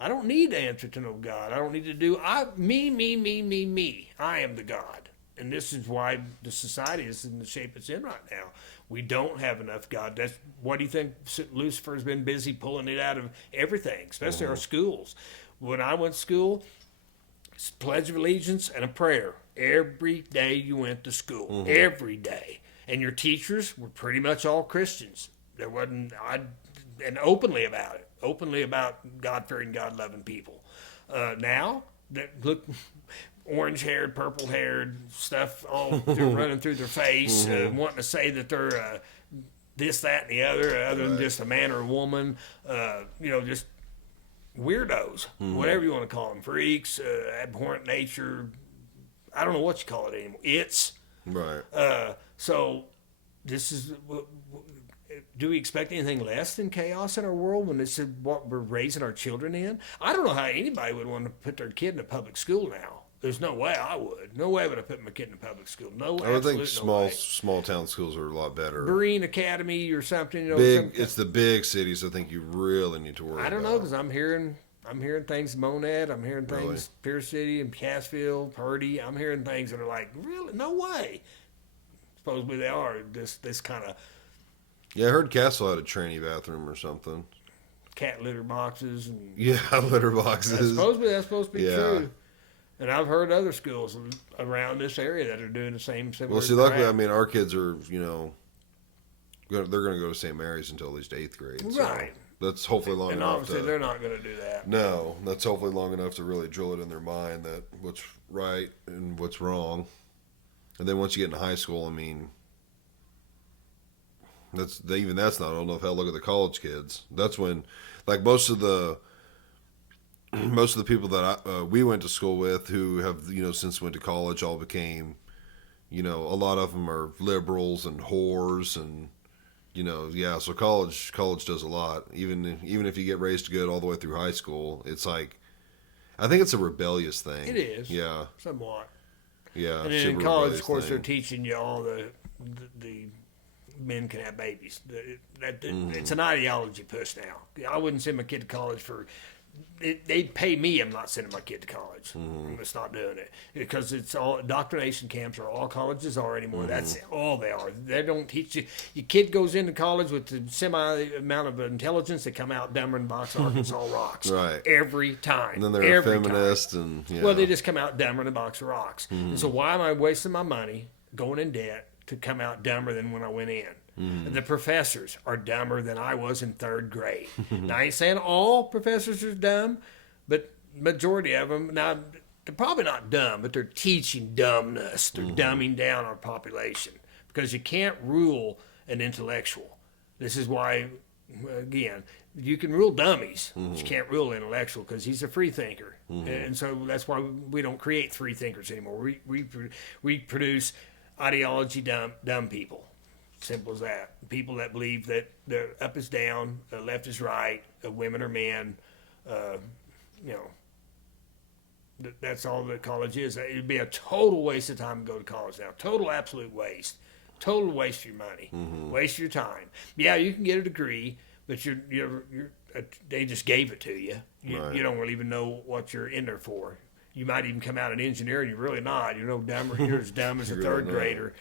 I don't need to answer to no God. I don't need to do me. I am the God. And this is why the society is in the shape it's in right now. We don't have enough God. That's what do you think Lucifer's been busy pulling it out of everything, especially our schools. When I went to school, it's Pledge of Allegiance and a prayer. Every day you went to school. Every day. And your teachers were pretty much all Christians. There wasn't, and openly about it. Openly about God-fearing, God-loving people. Now, look, orange-haired, purple-haired stuff all running through their face, wanting to say that they're this, that, and the other than just a man or a woman. Just weirdos, whatever you want to call them, freaks, abhorrent nature. I don't know what you call it anymore. Right. So this is. Do we expect anything less than chaos in our world when this is what we're raising our children in? I don't know how anybody would want to put their kid in a public school now. There's no way I would. No way would I put my kid in a public school. No, I would think absolute no way. small town schools are a lot better. Marine Academy or something. You know, It's the big cities. I think you really need to worry. I don't know because I'm hearing things in Monette. I'm hearing things Really? Pierce City and Cassville, Purdy. I'm hearing things that are like, really, no way. Supposedly they are this kind of Yeah, I heard Castle had a tranny bathroom or something. cat litter boxes and Yeah, litter boxes. supposedly that's supposed to be Yeah. true. And I've heard other schools around this area that are doing the same similar. Well, see, luckily, crap. I mean, our kids are, they're going to go to St. Mary's until at least 8th grade. So Right. That's hopefully long And enough obviously they're not going to do that. No, that's hopefully long enough to really drill it in their mind that what's right and what's wrong. And then once you get into high school, I mean, that's not old enough. Hell, look at the college kids. That's when, like most of the people that we went to school with who have since went to college all became, a lot of them are liberals and whores and. So college does a lot. Even if you get raised good all the way through high school, it's like, I think it's a rebellious thing. It is. Yeah. Somewhat. Yeah. And then in super college, rebellious of course, thing. they're teaching you all the men can have babies. It's an ideology push now. I wouldn't send my kid to college for. They'd pay me. I'm not sending my kid to college. I'm just not doing it because it's all indoctrination camps are all colleges are anymore. That's all they are. They don't teach you. Your kid goes into college with the semi amount of intelligence. They come out dumber than a box of Arkansas rocks. Right. Every time. And then they're a Every time. feminist and yeah. Well, they just come out dumber than a box of rocks. And so why am I wasting my money going in debt to come out dumber than when I went in? The professors are dumber than I was in 3rd grade. Now, I ain't saying all professors are dumb, but majority of them, now, they're probably not dumb, but they're teaching dumbness. They're dumbing down our population because you can't rule an intellectual. This is why, again, you can rule dummies, but you can't rule an intellectual because he's a free thinker. And so that's why we don't create free thinkers anymore. We produce ideology dumb people. Simple as that. People that believe that the up is down, the left is right, women are men. That's all that college is. It'd be a total waste of time to go to college now. Total absolute waste. Total waste of your money. Waste of your time. Yeah, you can get a degree, but they just gave it to you. Right. You don't really even know what you're in there for. You might even come out an engineer, and you're really not. You're no dumber. You're as dumb as a You're third not. grader.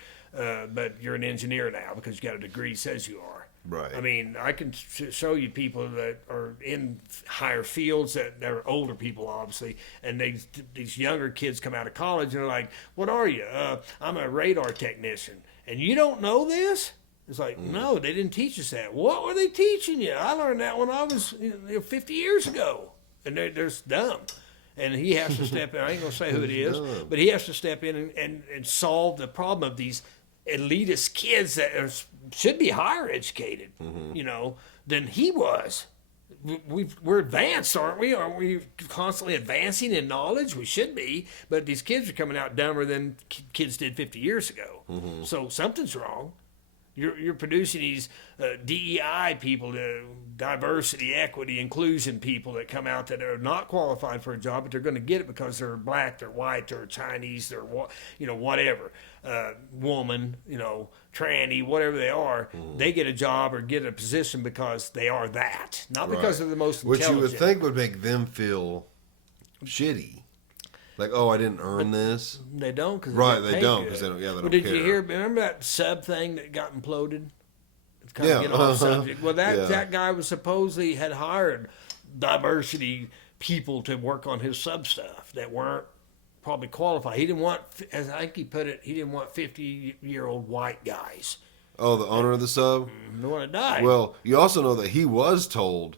But you're an engineer now because you got a degree that says you are. Right. I mean, I can show you people that are in higher fields that they're older people, obviously, and these younger kids come out of college and they're like, "What are you? I'm a radar technician." And you don't know this? It's like, no, they didn't teach us that. What were they teaching you? I learned that when I was 50 years ago. And they're dumb. And he has to step in. I ain't going to say who it is, but he has to step in and solve the problem of these elitist kids that should be higher educated, than he was. We're advanced, aren't we? Aren't we constantly advancing in knowledge? We should be, but these kids are coming out dumber than kids did 50 years ago. So something's wrong. You're producing these DEI people, diversity, equity, inclusion people that come out that are not qualified for a job, but they're going to get it because they're black, they're white, they're Chinese, they're whatever, woman, tranny, whatever they are. They get a job or get a position because they are that, not because they're the most Which intelligent. you would think would make them feel shitty. Like, oh, I didn't earn this. They don't because Right, they don't because they don't. Yeah, they Well, don't did care. you hear? Remember that sub thing that got imploded? It's kind Yeah, of getting off subject. Well, yeah. that guy was supposedly had hired diversity people to work on his sub stuff that weren't probably qualified. He didn't want, as I think he put it, he didn't want 50-year-old white guys. Oh, the owner of the sub. The one that died. Well, you also know that he was told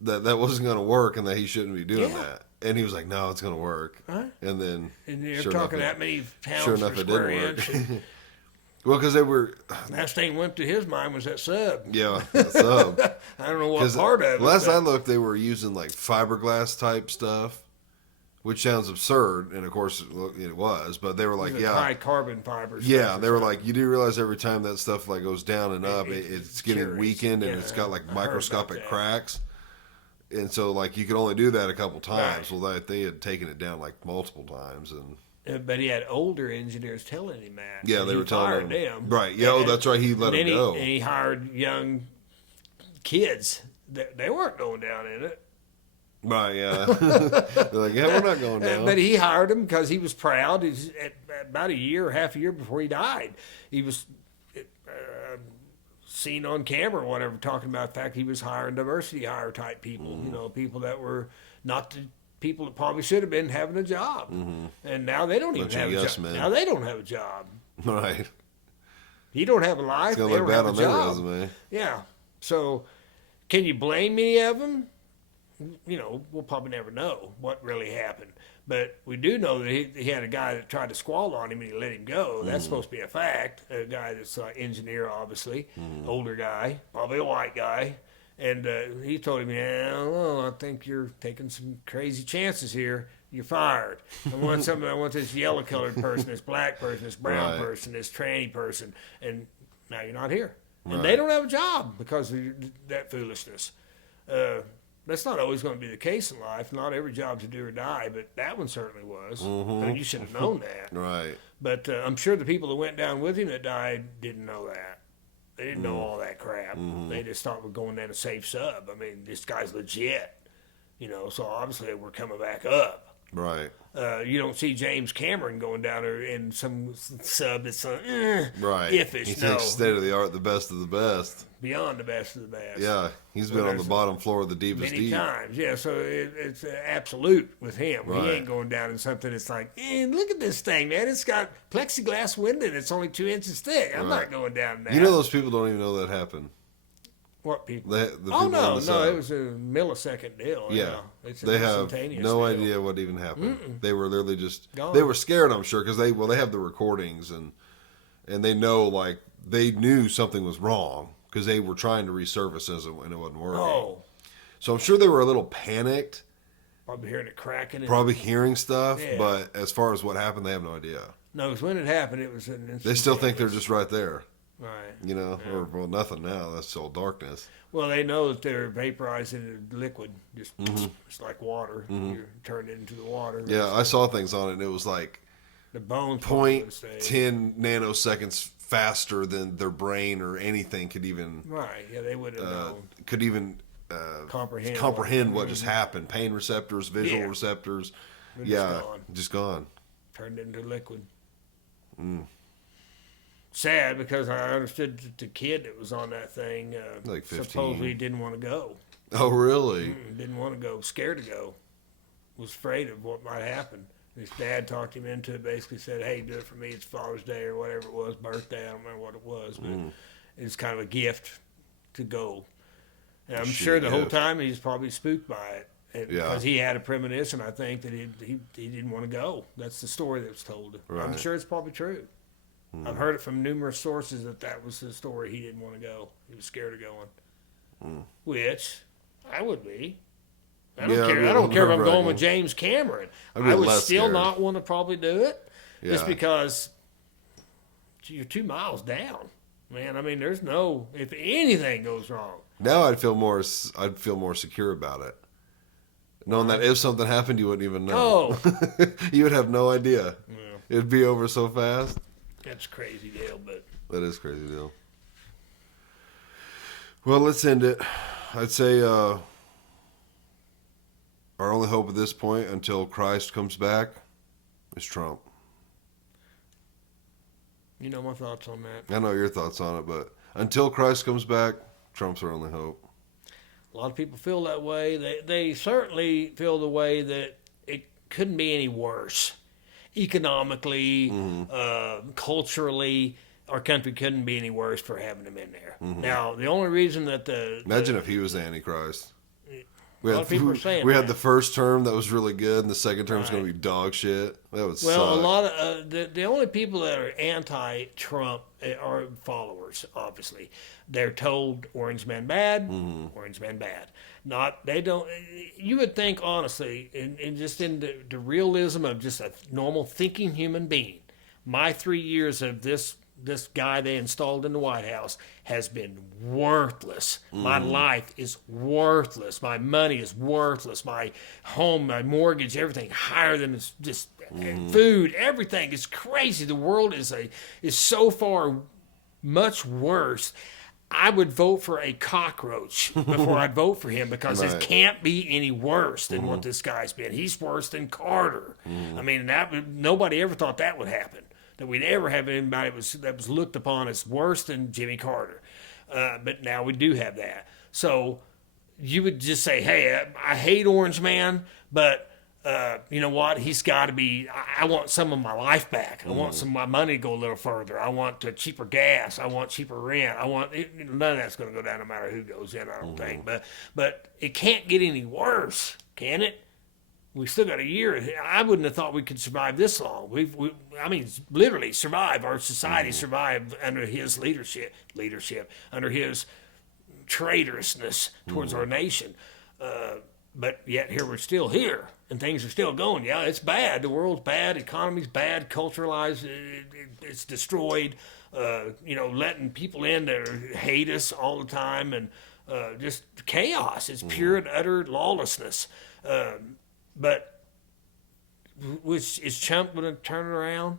that wasn't going to work and that he shouldn't be doing Yeah. that. And he was like, "No, it's going to work." Right. And then, and you're sure talking enough, that many pounds sure per enough, it square didn't inch. work. Well, because they were, Last thing went to his mind was that sub. yeah, so. I don't know what part of it. Last but I looked, they were using like fiberglass type stuff, which sounds absurd, and of course it was. But they were like, it's yeah, high carbon fibers. yeah, they were like, you do realize every time that stuff like goes down and up, It- it's getting cures. weakened, and Yeah, it's got like I heard about microscopic that. cracks. And so, like, you could only do that a couple times. Right. Well, they had taken it down like multiple times, and But he had older engineers telling him that. yeah, and they he were telling fired him, them. right? Yeah, oh, that's right. He let And him then go. and he hired young kids. They weren't going down in it. Right? Yeah. They're like, yeah, we're not going down. But he hired them because he was proud. He's about a year, half a year before he died, he was seen on camera or whatever talking about the fact he was hiring diversity hire type people. Mm-hmm. You know, people that were not the people that probably should have been having a job. And now they don't even Mm-hmm. Bunch of have a yes job. men. Now they don't have a job. Right. He don't have a life. It's They gonna don't look bad have a on their job. resume. Yeah. So, can you blame any of them? You know, we'll probably never know what really happened. But we do know that he had a guy that tried to squall on him and he let him go. That's supposed to be a fact. A guy that's an engineer, obviously, older guy, probably a white guy. And he told him, yeah, well, I think you're taking some crazy chances here. You're fired. I want this yellow colored person, this black person, this brown Right. person, this tranny person, and now you're not here. And Right. they don't have a job because of that foolishness. That's not always going to be the case in life. Not every job's a do or die, but that one certainly was. I mean, you should have known that. Right. But I'm sure the people that went down with him that died didn't know that. They didn't know all that crap. They just thought we're going down a safe sub. I mean, this guy's legit, you know. So obviously we're coming back up. Right. You don't see James Cameron going down there in some sub that's Right. iffish. He No, takes state of the art, the best of the best. beyond the best of the best. Yeah. He's been Well, on the there's bottom floor of the deepest Many deep. times, yeah. So it's absolute with him. Right. He ain't going down in something that's like, look at this thing, man. It's got plexiglass window and it's only 2 inches thick. I'm Right. not going down in that. You know those people don't even know that happened. What people? The people Oh on no, the no, side. it was a millisecond deal. Yeah. It's They have instantaneous no deal. idea what even happened. They were literally just Gone. they were scared, I'm sure, because they have the recordings and they know like they knew something was wrong because they were trying to resurface and it wasn't working. Oh, So I'm sure they were a little panicked, probably hearing it cracking. probably hearing stuff, Yeah. but as far as what happened, they have no idea. No, because when it happened, it was an They still think they're instantaneous. just right there, Right. you know, or well, nothing now. That's all darkness. Well, they know that they're vaporizing a liquid, just it's like water. You turn it into the water. Yeah, I saw things on it, and it was like The bones probably point would stay. 10 nanoseconds faster than their brain or anything could even Right. Yeah, they would have known. comprehend what just happened. Pain receptors, visual Yeah. receptors, They're just yeah, gone. just gone. Turned into liquid. Sad because I understood that the kid that was on that thing Like 15. supposedly didn't want to go. Oh, really? Didn't want to go. Scared to go. Was afraid of what might happen. His dad talked him into it. Basically said, "Hey, do it for me. It's Father's Day or whatever it was, birthday. I don't remember what it was, but it's kind of a gift to go." And I'm Shitty sure the whole gift. time he's probably spooked by it. And Yeah. Because he had a premonition, I think, that he didn't want to go. That's the story that was told. I'm Right. sure it's probably true. I've heard it from numerous sources that was the story. He didn't want to go. He was scared of going. Which I would be. I don't Yeah, care. I I don't care if I'm right, going yeah. with James Cameron. I'd be I would less still scared. not want to probably do it, just Yeah. because you're 2 miles down, man. I mean, there's no if anything goes wrong. Now I'd feel more secure about it. Knowing that if something happened, you wouldn't even know. Oh, You would have no idea. yeah, It'd be over so fast. that's a crazy deal, but That is a crazy deal. Well, let's end it. I'd say our only hope at this point until Christ comes back is Trump. you know my thoughts on that. I know your thoughts on it, but until Christ comes back, Trump's our only hope. A lot of people feel that way. They certainly feel the way that it couldn't be any worse. Economically, culturally, our country couldn't be any worse for having him in there. Now, the only reason that Imagine if he was the Antichrist. We A lot had, of people are saying we had that. the first term that was really good, and the second term is going to Right. be dog shit. That would Well, a suck. lot of the only people that are anti-Trump are followers. Obviously, they're told Orange Man bad, Orange Man bad. Not they don't. You would think honestly, in just in the realism of just a normal thinking human being, my 3 years of this guy they installed in the White House has been worthless. My life is worthless. My money is worthless. My home, my mortgage, everything higher than it's just food. Everything is crazy. The world is so far much worse. I would vote for a cockroach before I'd vote for him because Right. it can't be any worse than what this guy's been. He's worse than Carter. I mean, nobody ever thought that would happen. That we'd ever have anybody that was looked upon as worse than Jimmy Carter. But now we do have that. So you would just say, hey, I hate Orange Man, but you know what? He's got to be. I want some of my life back. I want some of my money to go a little further. I want cheaper gas. I want cheaper rent. None of that's going to go down no matter who goes in. I don't think. But it can't get any worse, can it? We still got a year. I wouldn't have thought we could survive this long. I mean, literally survive. Our society survived under his leadership, under his traitorousness towards our nation. But yet here we're still here, and things are still going. Yeah, it's bad. The world's bad. Economy's bad. Culturalized. It's destroyed. Letting people in that hate us all the time, and just chaos. It's pure and utter lawlessness. But is Trump going to turn it around?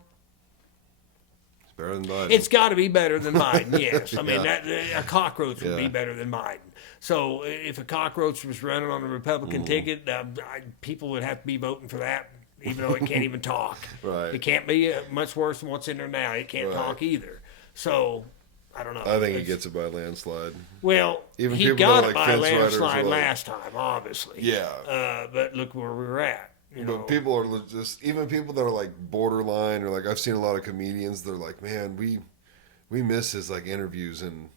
It's better than Biden. It's got to be better than Biden, yes. I mean, Yeah. a cockroach would be Yeah. better than Biden. So if a cockroach was running on the Republican ticket, people would have to be voting for that, even though it can't even talk. Right. It can't be much worse than what's in there now. It can't Right. talk either. So I don't know. I think he It's- gets it by landslide. Well, Even he people got that are it like by a fence riders landslide are like- last time, obviously. Yeah. But look where we're at. You know. But people are just, even people that are like borderline, or like I've seen a lot of comedians, they're like, man, we miss his like interviews, and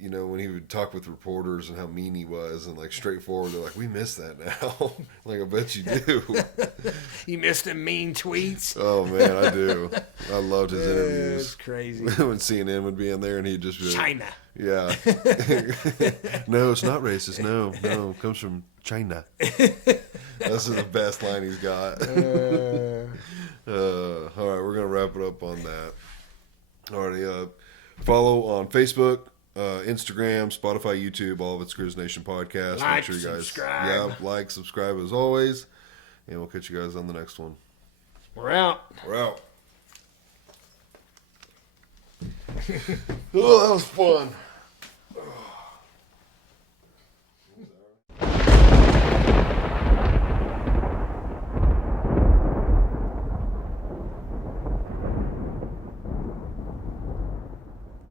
you know, when he would talk with reporters and how mean he was and like straightforward, they're like, we miss that now. Like, I bet you do. You missed the mean tweets. Oh man, I do. I loved his It's interviews. crazy. When CNN would be in there and he'd just be like, China. yeah. No, it's not racist. No, it comes from China. That's the best line he's got. All right, we're going to wrap it up on that. Alrighty, follow on Facebook, Instagram, Spotify, YouTube, all of it's Cruise Nation Podcast. Like, Make sure you guys subscribe. like, subscribe as always, and we'll catch you guys on the next one. We're out. We're out. Oh, that was fun.